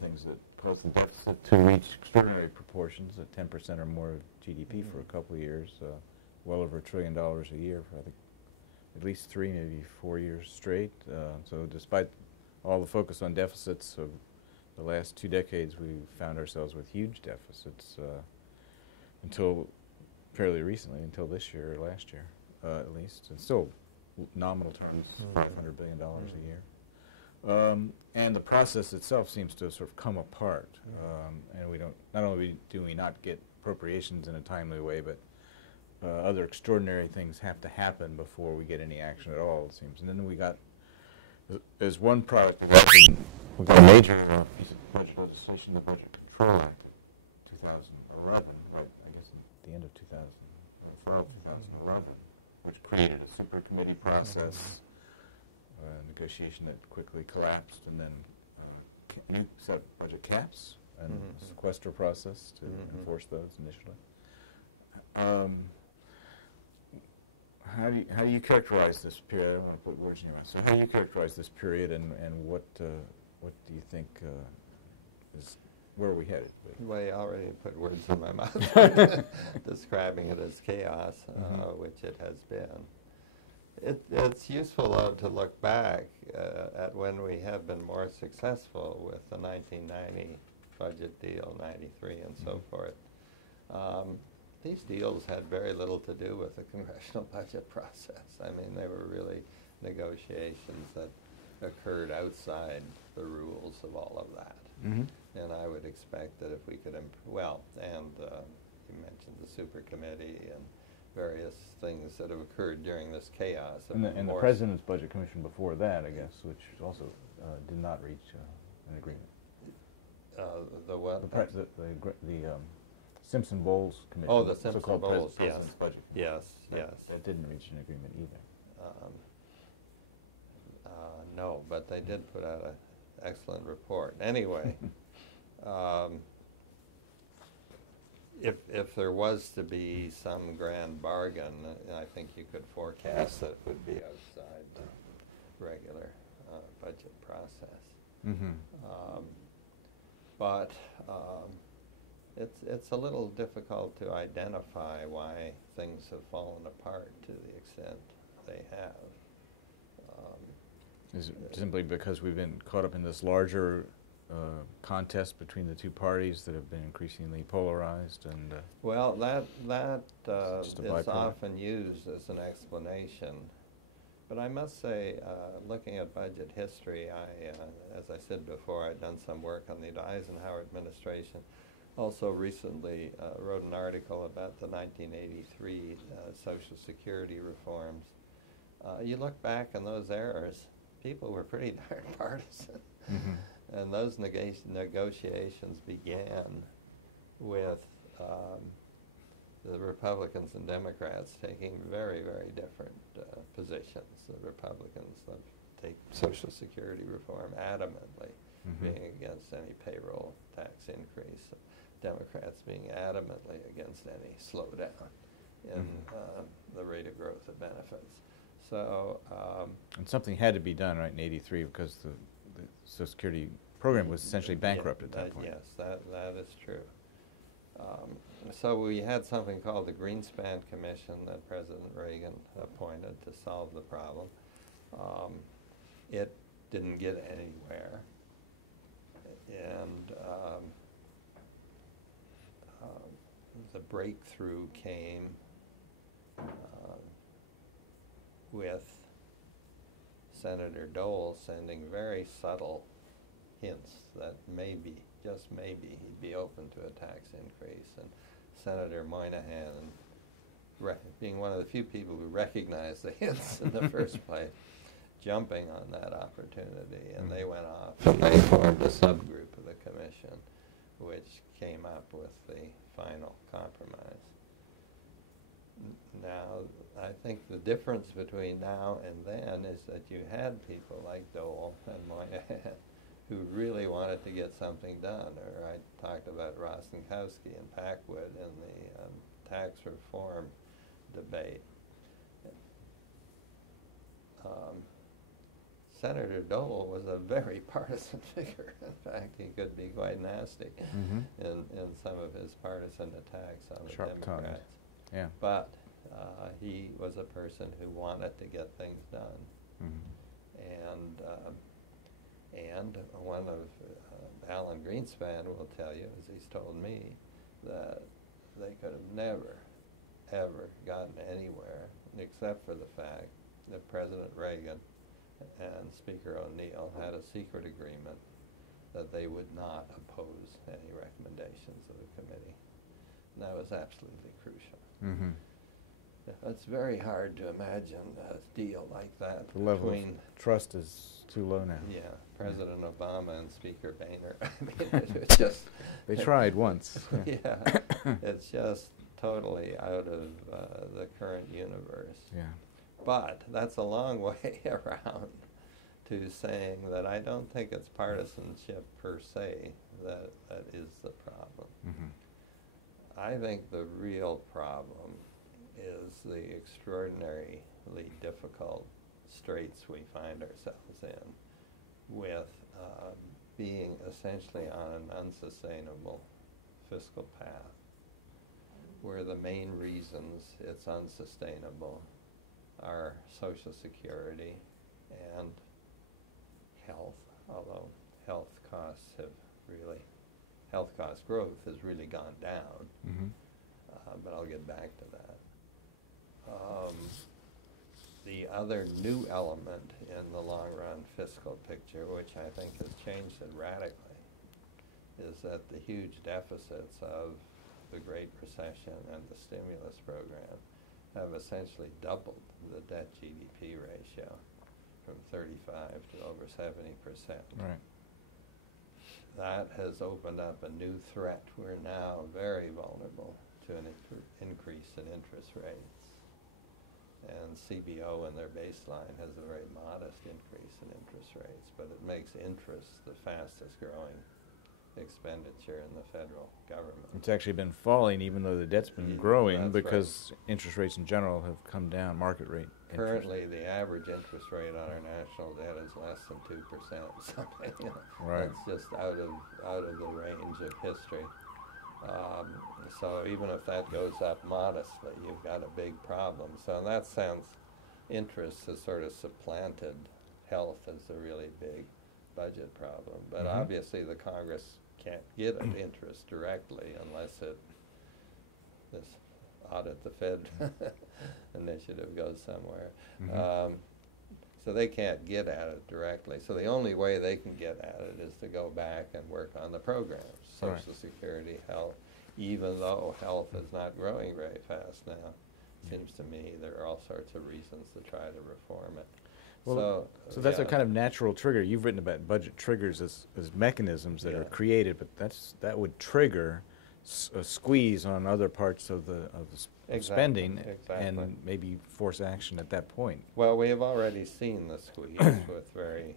things that caused the deficit to reach extraordinary proportions, at 10% or more of GDP for a couple of years, well over $1 trillion a year for, I think, at least 3, maybe 4 years straight. So despite all the focus on deficits of the last 2 decades, we found ourselves with huge deficits until fairly recently, until this year or last year, at least. And still, nominal terms, $500 billion a year. And the process itself seems to have sort of come apart, and we don't. Not only do we not get appropriations in a timely way, but other extraordinary things have to happen before we get any action at all, it seems. And then we got, as one product of that, we got a major piece of budget legislation, the Budget Control Act, 2011. Right, I guess at the end of 2012, 2011, which created a super committee process. Negotiation that quickly collapsed, and then set budget caps and a sequester process to enforce those initially. How do you characterize this period? I don't want to put words in your mouth. So how do you characterize this period, and what do you think is, where are we headed? Well, you already put words in my mouth, describing it as chaos, which it has been. It's useful, though, to look back at when we have been more successful with the 1990 budget deal, 93, and so forth. These deals had very little to do with the congressional budget process. I mean, they were really negotiations that occurred outside the rules of all of that. And I would expect that if we could, you mentioned the super committee and various things that have occurred during this chaos. And the President's Budget Commission before that, I guess, which also did not reach an agreement. The what? The Simpson-Bowles Commission. Oh, the Simpson-Bowles, yes. Budget Yes. That didn't reach an agreement either. No, but they did put out an excellent report. Anyway, if there was to be some grand bargain, I think you could forecast that it would be outside the regular budget process. But it's a little difficult to identify why things have fallen apart to the extent they have. Is it simply because we've been caught up in this larger contest between the two parties that have been increasingly polarized? And well, that just a is byproduct. often used as an explanation. But I must say, looking at budget history, as I said before, I'd done some work on the Eisenhower administration. Also recently wrote an article about the 1983 Social Security reforms. You look back in those eras, people were pretty darn partisan. And those negotiations began with the Republicans and Democrats taking very, very different positions. The Republicans take Social Security reform adamantly, being against any payroll tax increase. Democrats being adamantly against any slowdown in the rate of growth of benefits. So, and something had to be done, right, in '83, because the Social Security program was essentially bankrupt at that point. Yes, that is true. So we had something called the Greenspan Commission that President Reagan appointed to solve the problem. It didn't get anywhere, and the breakthrough came with Senator Dole sending very subtle hints that maybe, just maybe, he'd be open to a tax increase. And Senator Moynihan, being one of the few people who recognized the hints in the first place, jumping on that opportunity, and they went off and they formed a subgroup of the commission, which came up with the final compromise. Now, I think the difference between now and then is that you had people like Dole and Moynihan who really wanted to get something done. Or I talked about Rostenkowski and Packwood in the tax reform debate. Senator Dole was a very partisan figure. In fact, he could be quite nasty in some of his partisan attacks on the Democrats. Yeah. But he was a person who wanted to get things done. And one of Alan Greenspan will tell you, as he's told me, that they could have never, ever gotten anywhere except for the fact that President Reagan and Speaker O'Neill had a secret agreement that they would not oppose any recommendations of the committee. And that was absolutely crucial. It's very hard to imagine a deal like that the level of trust is too low now. Yeah, President Obama and Speaker Boehner. I mean, it's just they tried once. Yeah, it's just totally out of the current universe. Yeah. But that's a long way around to saying that I don't think it's partisanship per se that is the problem. I think the real problem is the extraordinarily difficult straits we find ourselves in with being essentially on an unsustainable fiscal path, where the main reasons it's unsustainable are Social Security and health, although health cost growth has really gone down, but I'll get back to that. The other new element in the long-run fiscal picture, which I think has changed it radically, is that the huge deficits of the Great Recession and the stimulus program have essentially doubled the debt-GDP ratio from 35 to over 70%. Right. That has opened up a new threat. We're now very vulnerable to an increase in interest rates. And CBO in their baseline has a very modest increase in interest rates, but it makes interest the fastest growing expenditure in the federal government. It's actually been falling even though the debt's been growing because interest rates in general have come down, market rate. Currently, the average interest rate on our national debt is less than 2%. Something, you know, right. That's just out of the range of history. So even if that goes up modestly, you've got a big problem. So in that sense, interest has sort of supplanted health as a really big budget problem. But obviously the Congress can't get at interest directly unless this audit the Fed initiative goes somewhere. So they can't get at it directly. So the only way they can get at it is to go back and work on the programs, Social Security, health, even though health is not growing very fast now. Seems to me there are all sorts of reasons to try to reform it. Well, so that's a kind of natural trigger. You've written about budget triggers as mechanisms that are created, but that would trigger a squeeze on other parts of the spending and maybe force action at that point. Well, we have already seen the squeeze with very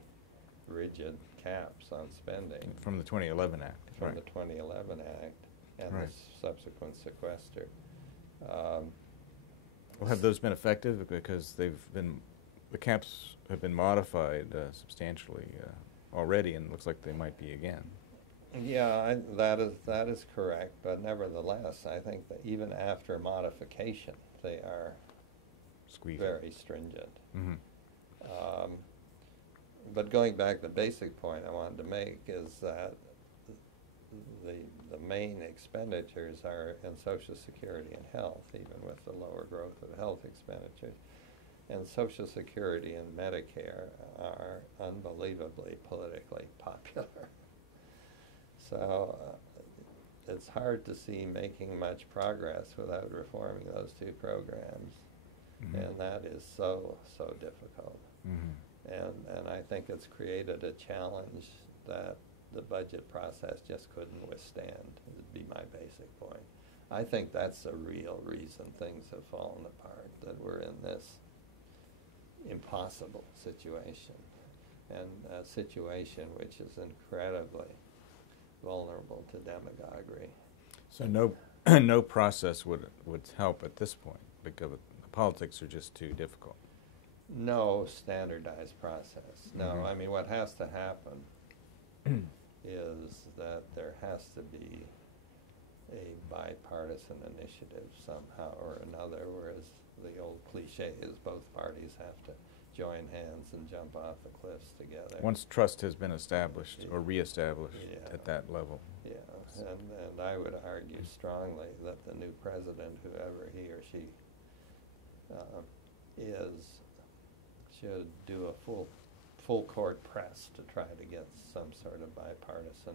rigid caps on spending. From the 2011 Act. From the 2011 Act and the subsequent sequester. Well, have those been effective? Because the caps have been modified substantially already, and it looks like they might be again. Yeah, that is correct, but nevertheless, I think that even after modification, they are very stringent. But going back, the basic point I wanted to make is that the main expenditures are in Social Security and health, even with the lower growth of health expenditures. And Social Security and Medicare are unbelievably politically popular. So it's hard to see making much progress without reforming those two programs. And that is so difficult. And I think it's created a challenge that the budget process just couldn't withstand, would be my basic point. I think that's the real reason things have fallen apart, that we're in this impossible situation, and a situation which is incredibly vulnerable to demagoguery. So no process would help at this point, because the politics are just too difficult. No standardized process. No, I mean, what has to happen is that there has to be a bipartisan initiative somehow or another, whereas the old cliche is both parties have to join hands and jump off the cliffs together. Once trust has been established or reestablished at that level. Yeah, and I would argue strongly that the new president, whoever he or she should do a full court press to try to get some sort of bipartisan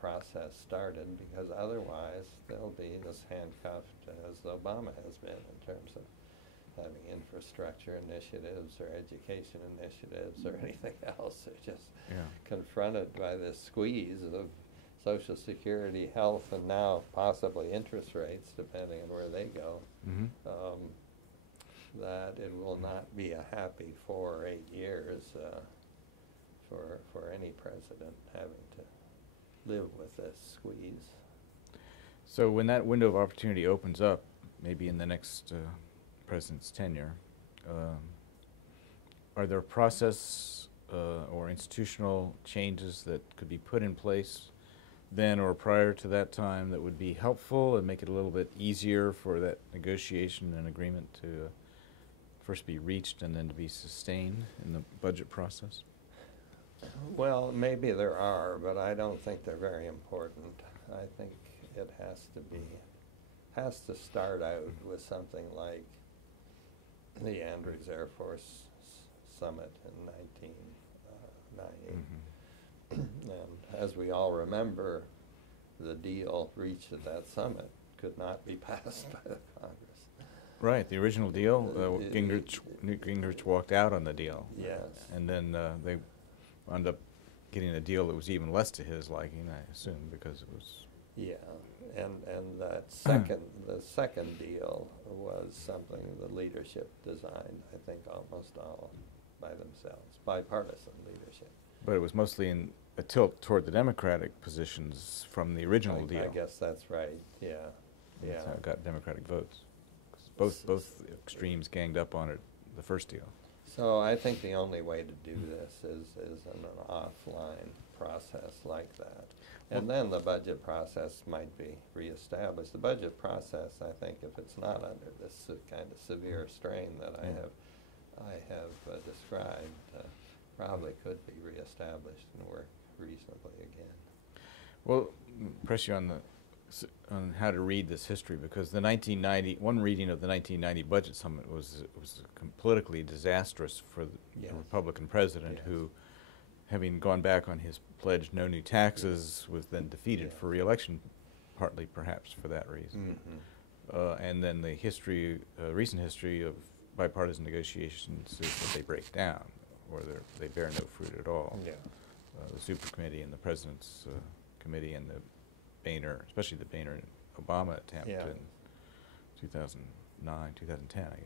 process started, because otherwise they'll be as handcuffed as Obama has been in terms of having infrastructure initiatives or education initiatives or anything else. They're just confronted by this squeeze of Social Security, health, and now possibly interest rates, depending on where they go, that it will not be a happy 4 or 8 years for any president having to live with this squeeze. So when that window of opportunity opens up, maybe in the next president's tenure, are there process or institutional changes that could be put in place then or prior to that time that would be helpful and make it a little bit easier for that negotiation and agreement to first be reached and then to be sustained in the budget process? Well, maybe there are, but I don't think they're very important. I think it has to start out with something like the Andrews Air Force Summit in 1990. And as we all remember, the deal reached at that summit could not be passed by the Congress. Right, the original deal, Newt Gingrich walked out on the deal. Yes. And then they wound up getting a deal that was even less to his liking, I assume, because it was... Yeah, and that the second deal was something the leadership designed, I think, almost all by themselves, bipartisan leadership. But it was mostly in a tilt toward the Democratic positions from the original deal. I guess that's right, yeah. That's how it got Democratic votes. Both extremes ganged up on it, the first deal. So I think the only way to do this is in an offline process like that. And then the budget process might be reestablished. The budget process, I think, if it's not under this kind of severe strain that I have described, probably could be reestablished and work reasonably again. Well, press you on how to read this history, because the 1990 one reading of the 1990 budget summit was politically disastrous for the Republican president, who, having gone back on his pledge no new taxes, was then defeated for re-election, partly perhaps for that reason. And then the recent history of bipartisan negotiations is that they break down, or they bear no fruit at all. The super committee and the president's committee and the Boehner, especially the Boehner and Obama attempt in 2009, 2010, I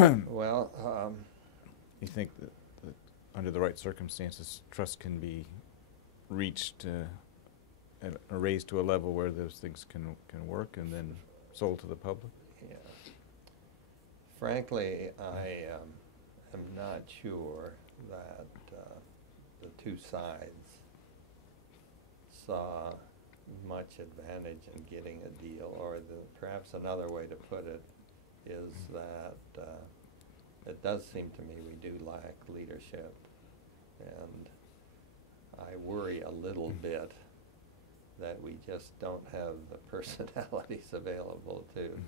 guess. Well, you think that under the right circumstances, trust can be reached or raised to a level where those things can work and then sold to the public? Yeah. Frankly, I am not sure that the two sides saw much advantage in getting a deal, or perhaps another way to put it is that it does seem to me we do lack leadership, and I worry a little bit that we just don't have the personalities available to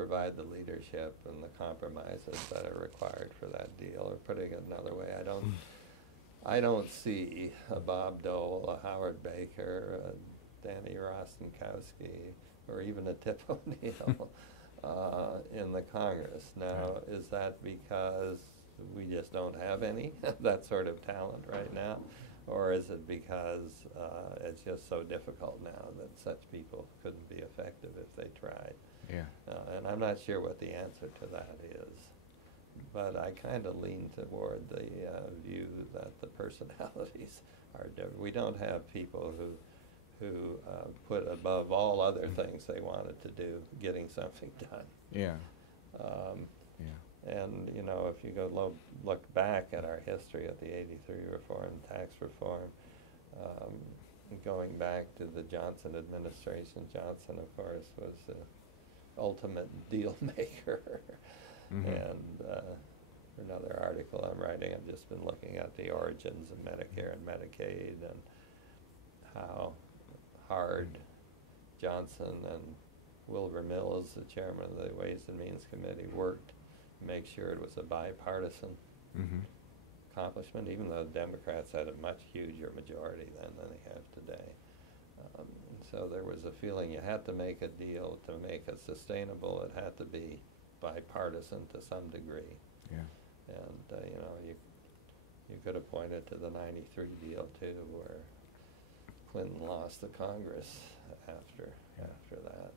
provide the leadership and the compromises that are required for that deal. Or putting it another way, I don't see a Bob Dole, a Howard Baker, a Danny Rostenkowski, or even a Tip O'Neill in the Congress. Now, is that because we just don't have any that sort of talent right now? Or is it because it's just so difficult now that such people couldn't be effective if they tried? Yeah. And I'm not sure what the answer to that is. But I kind of lean toward the view that the personalities are different. We don't have people who put above all other things they wanted to do getting something done. Yeah. And, you know, if you go look back at our history at the 83 reform, tax reform, going back to the Johnson administration, Johnson, of course, was the ultimate deal maker. And another article I'm writing, I've just been looking at the origins of Medicare and Medicaid and how hard Johnson and Wilbur Mills, the chairman of the Ways and Means Committee, worked to make sure it was a bipartisan accomplishment, even though the Democrats had a much huger majority then than they have today. So there was a feeling you had to make a deal to make it sustainable. It had to be bipartisan to some degree. Yeah. And you know, you could have pointed to the '93 deal too, where Clinton lost the Congress after that.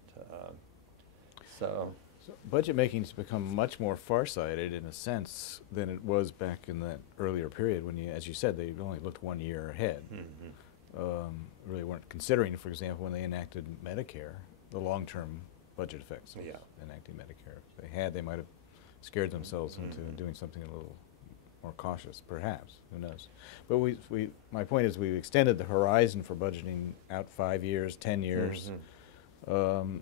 So budget making has become much more farsighted in a sense than it was back in that earlier period when, as you said, they only looked 1 year ahead. Really weren't considering, for example, when they enacted Medicare, the long-term budget effects of enacting Medicare. If they had, they might have scared themselves into doing something a little more cautious, perhaps. Who knows? But my point is, we extended the horizon for budgeting out 5 years, 10 years, and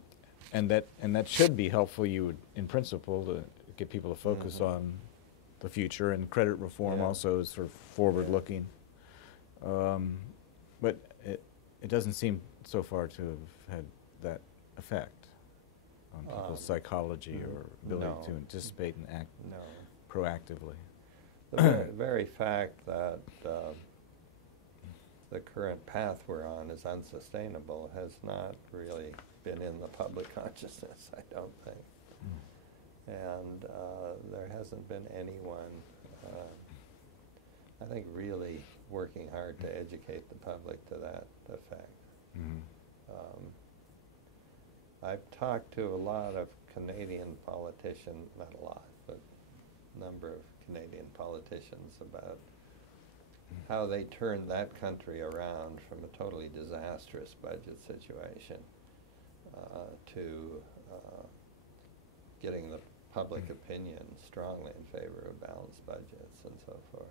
that should be helpful. You would, in principle, to get people to focus on the future, and credit reform also is sort of forward-looking. But it doesn't seem so far to have had that effect on people's psychology or ability to anticipate and act proactively. The very fact that the current path we're on is unsustainable has not really been in the public consciousness, I don't think. And there hasn't been anyone, I think, really working hard to educate the public to that effect. I've talked to a lot of Canadian politicians, not a lot, but a number of Canadian politicians about how they turned that country around from a totally disastrous budget situation to getting the public opinion strongly in favor of balanced budgets and so forth.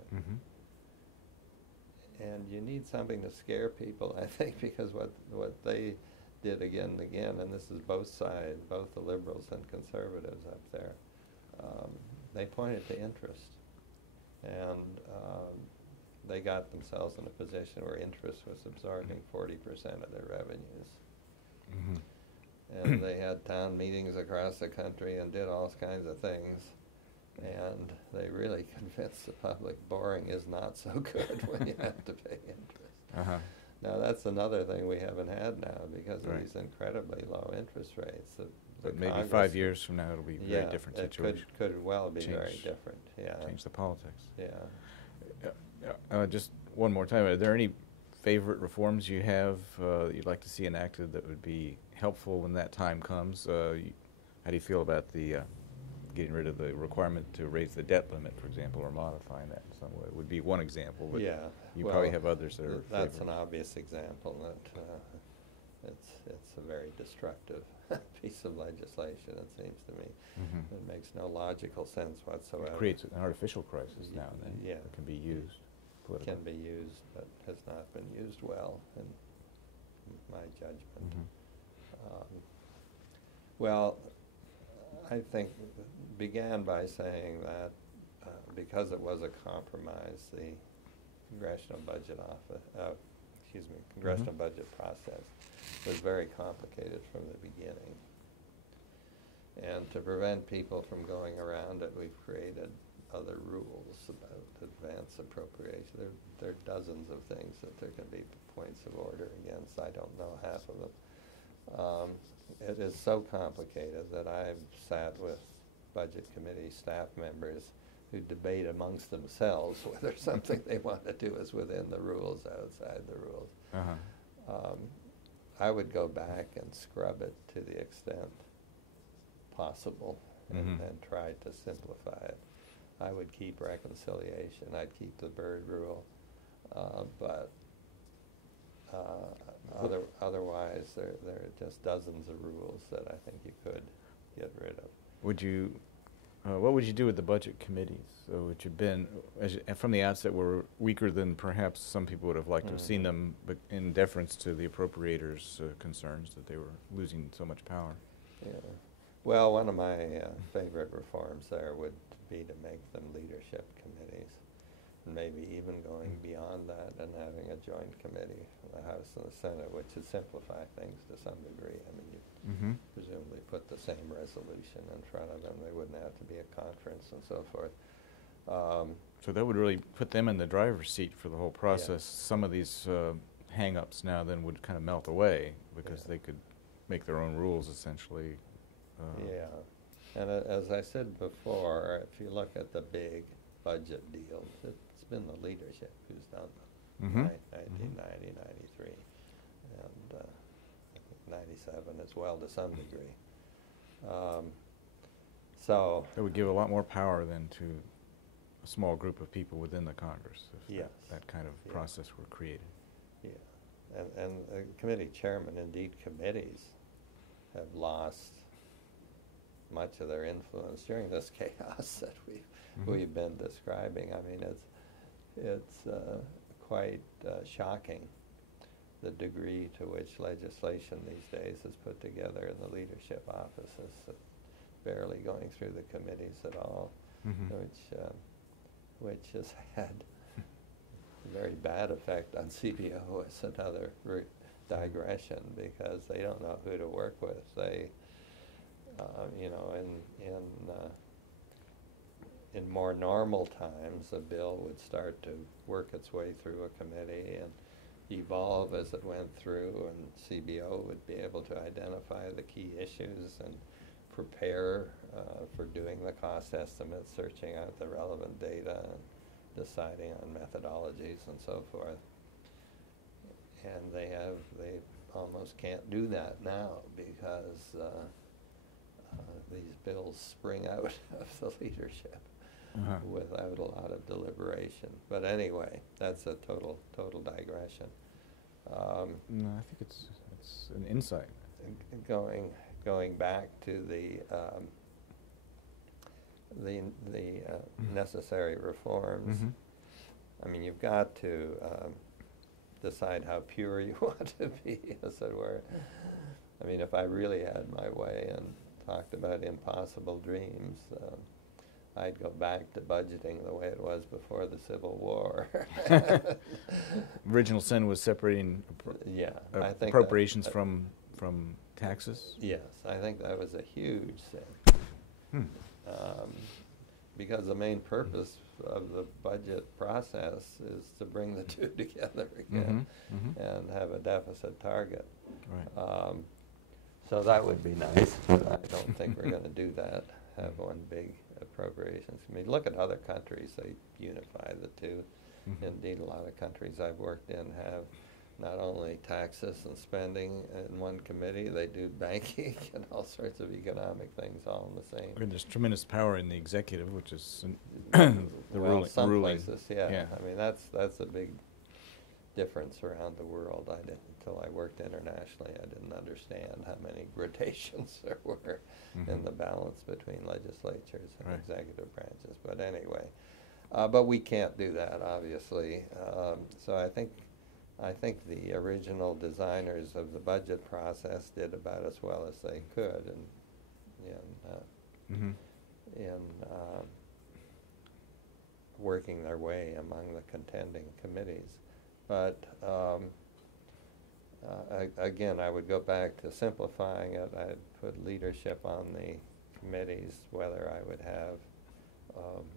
And you need something to scare people, I think, because what they did again and again, and this is both sides, both the liberals and conservatives up there, they pointed to interest. And they got themselves in a position where interest was absorbing 40% of their revenues. And they had town meetings across the country and did all kinds of things. And they really convinced the public boring is not so good when you have to pay interest. Now that's another thing we haven't had now because of these incredibly low interest rates. But maybe Congress, 5 years from now it'll be a very different situation. It could well be very different. Change the politics. Yeah. Just one more time, are there any favorite reforms you have that you'd like to see enacted that would be helpful when that time comes? How do you feel about the getting rid of the requirement to raise the debt limit, for example, or modifying that in some way? Would be one example, but you probably have others that are that's favorite. an obvious example that it's a very destructive piece of legislation, it seems to me. It makes no logical sense whatsoever. It creates an artificial crisis now and then that can be used politically. Can be used, but has not been used well, in my judgment. Well, I think began by saying that because it was a compromise, the congressional budget congressional budget process was very complicated from the beginning. And to prevent people from going around it, we've created other rules about advance appropriation. There are dozens of things that there can be points of order against. I don't know half of them. It is so complicated that I've sat with budget committee staff members who debate amongst themselves whether something they want to do is within the rules, outside the rules. Uh-huh. I would go back and scrub it to the extent possible and try to simplify it. I would keep reconciliation. I'd keep the bird rule, but otherwise there are just dozens of rules that I think you could get rid of. Would you, what would you do with the budget committees, which have been, from the outset, were weaker than perhaps some people would have liked to have seen them, but in deference to the appropriators' concerns that they were losing so much power? Yeah. Well, one of my favorite reforms there would be to make them leadership committees, and maybe even going beyond that and having a joint committee, the House and the Senate, which would simplify things to some degree. I mean, you presumably put the same resolution in front of them. There wouldn't have to be a conference and so forth. So that would really put them in the driver's seat for the whole process. Yeah. Some of these hang-ups now then would kind of melt away because they could make their own rules essentially. And as I said before, if you look at the big budget deals, it's been the leadership who's done them. 1990, 93, and I think 97 as well to some degree. So that would give a lot more power than to a small group of people within the Congress if that kind of process were created. Yeah, and committee chairmen, indeed committees, have lost much of their influence during this chaos that we've been describing. I mean, it's quite shocking the degree to which legislation these days is put together in the leadership offices, barely going through the committees at all, which has had a very bad effect on CBO as another digression, because they don't know who to work with. They you know, in more normal times, a bill would start to work its way through a committee and evolve as it went through, and CBO would be able to identify the key issues and prepare for doing the cost estimates, searching out the relevant data, and deciding on methodologies and so forth. And they almost can't do that now because these bills spring out of the leadership without a lot of deliberation. But anyway, that's a total digression. No, I think it's an insight. Going back to the necessary reforms. I mean, you've got to decide how pure you want to be, as it were. I mean, if I really had my way and talked about impossible dreams, I'd go back to budgeting the way it was before the Civil War. Original sin was separating I think appropriations from taxes? Yes, I think that was a huge sin. Because the main purpose of the budget process is to bring the two together again and have a deficit target. Right. So that would be nice, but I don't think we're going to do that, have one big appropriations. I mean, look at other countries, they unify the two. Indeed, a lot of countries I've worked in have not only taxes and spending in one committee, they do banking and all sorts of economic things all in the same. And there's tremendous power in the executive, which is the ruling. Some places, yeah. I mean, that's a big difference around the world. Until I worked internationally, I didn't understand how many gradations there were in the balance between legislatures and executive branches. But anyway, but we can't do that, obviously. So I think the original designers of the budget process did about as well as they could in working their way among the contending committees. But again, I would go back to simplifying it. I'd put leadership on the committees, whether I would have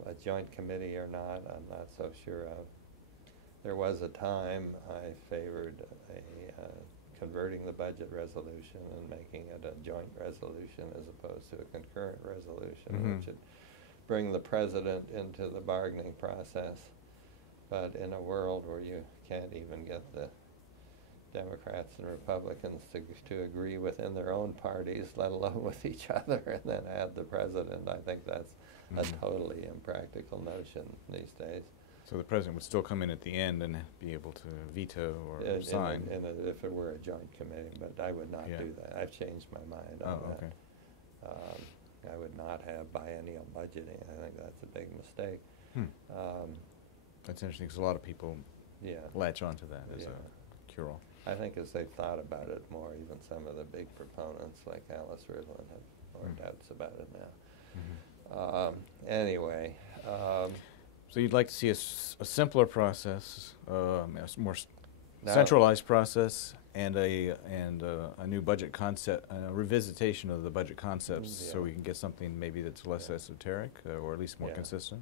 a joint committee or not, I'm not so sure of. There was a time I favored converting the budget resolution and making it a joint resolution as opposed to a concurrent resolution, which would bring the president into the bargaining process. But in a world where you can't even get the Democrats and Republicans to agree within their own parties, let alone with each other, and then add the president, I think that's a totally impractical notion these days. So the president would still come in at the end and be able to veto or sign? If it were a joint committee, but I would not do that. I've changed my mind on that. Okay. I would not have biennial budgeting. I think that's a big mistake. That's interesting because a lot of people latch onto that as a cure-all. I think as they've thought about it more, even some of the big proponents like Alice Rivlin have more doubts about it now. Anyway. So you'd like to see a simpler process, a more centralized process, and a new budget concept, a revisitation of the budget concepts, so we can get something maybe that's less esoteric or at least more consistent.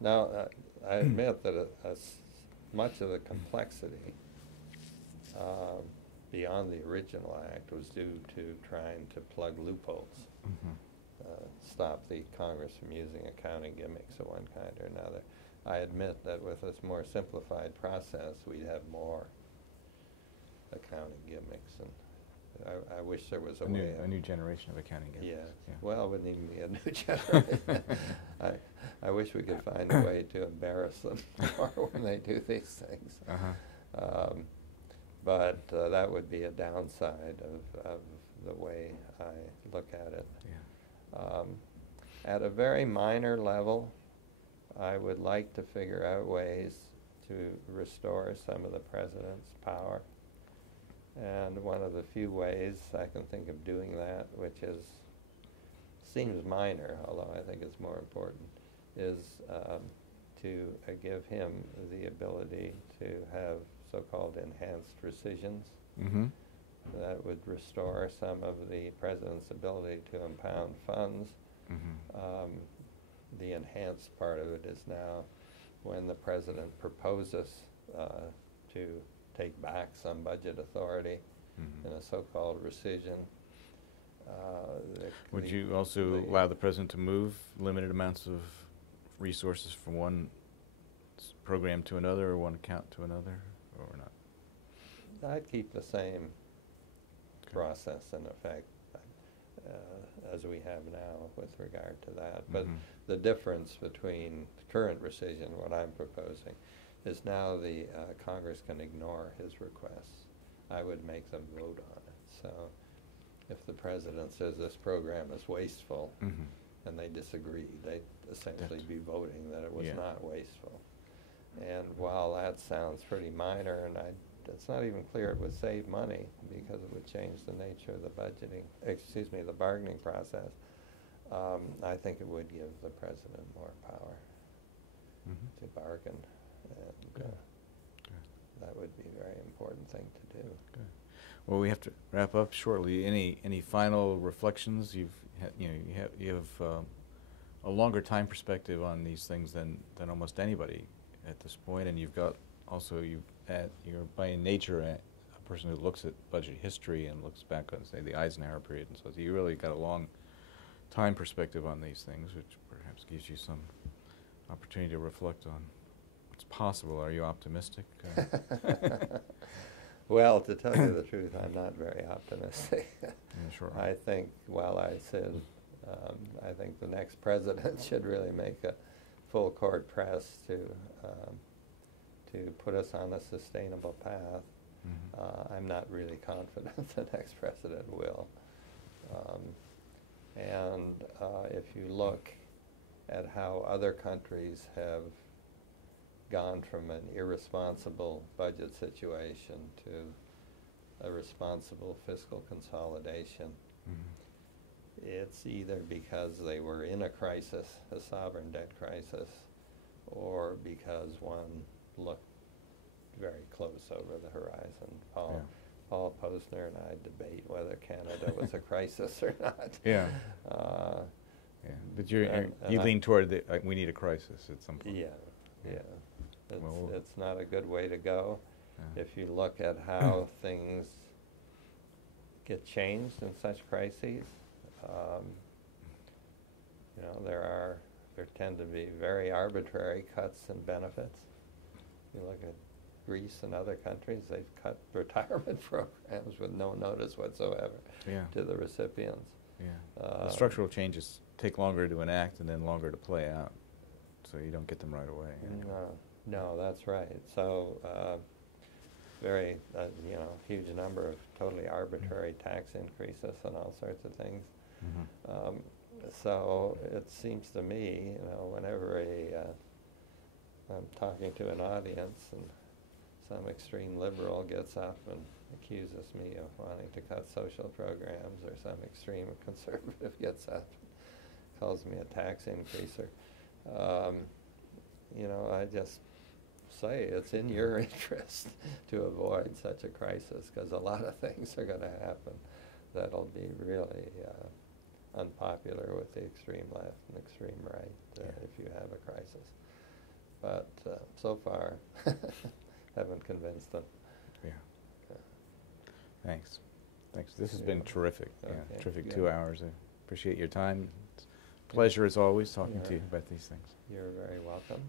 Now, I admit that much of the complexity beyond the original act was due to trying to plug loopholes, stop the Congress from using accounting gimmicks of one kind or another. I admit that with this more simplified process, we'd have more accounting gimmicks, and I wish there was a way. A new generation of accounting gimmicks. Yeah. Well, it wouldn't even be a new generation. I wish we could find a way to embarrass them more when they do these things. But that would be a downside of the way I look at it. At a very minor level, I would like to figure out ways to restore some of the president's power. And one of the few ways I can think of doing that, which seems minor, although I think it's more important, is to give him the ability to have so-called enhanced rescissions. That would restore some of the president's ability to impound funds. The enhanced part of it is now when the president proposes to take back some budget authority in a so-called rescission. Would you also allow the president to move limited amounts of resources from one program to another or one account to another, or not? I'd keep the same process in effect as we have now with regard to that. But the difference between the current rescission, what I'm proposing, is now the Congress can ignore his requests. I would make them vote on it. So if the president says this program is wasteful and they disagree, they'd essentially be voting that it was not wasteful. And while that sounds pretty minor, and it's not even clear it would save money because it would change the nature of the the bargaining process, I think it would give the president more power to bargain. And that would be a very important thing to do. Good. Well, we have to wrap up shortly. Any final reflections? You have a longer time perspective on these things than almost anybody at this point, and you've got also you're by nature a person who looks at budget history and looks back on, say, the Eisenhower period, and so you really got a long time perspective on these things, which perhaps gives you some opportunity to reflect on what's possible. Are you optimistic? Well, to tell you the truth, I'm not very optimistic. Sure. I think, I said, I think the next president should really make a full court press to put us on a sustainable path. I'm not really confident the next president will. And if you look at how other countries have gone from an irresponsible budget situation to a responsible fiscal consolidation, it's either because they were in a crisis, a sovereign debt crisis, or because one looked very close over the horizon. Paul Posner and I debate whether Canada was a crisis or not. Yeah. Yeah. But you lean toward we need a crisis at some point. Yeah, yeah. Well, It's not a good way to go. Yeah. If you look at how things get changed in such crises, you know, there tend to be very arbitrary cuts in benefits. You look at Greece and other countries, they've cut retirement programs with no notice whatsoever to the recipients. Yeah. The structural changes take longer to enact and then longer to play out, so you don't get them right away. No, that's right. So, very, you know, huge number of totally arbitrary tax increases and all sorts of things. Mm-hmm. So it seems to me, you know, whenever I'm talking to an audience and some extreme liberal gets up and accuses me of wanting to cut social programs, or some extreme conservative gets up and calls me a tax increaser, you know, I just say it's in your interest to avoid such a crisis, because a lot of things are going to happen that'll be really unpopular with the extreme left and extreme right if you have a crisis. But so far, haven't convinced them. Yeah. Thanks. This has been terrific. Okay. Yeah, terrific 2 hours. I appreciate your time. It's a pleasure as always talking to you about these things. You're very welcome.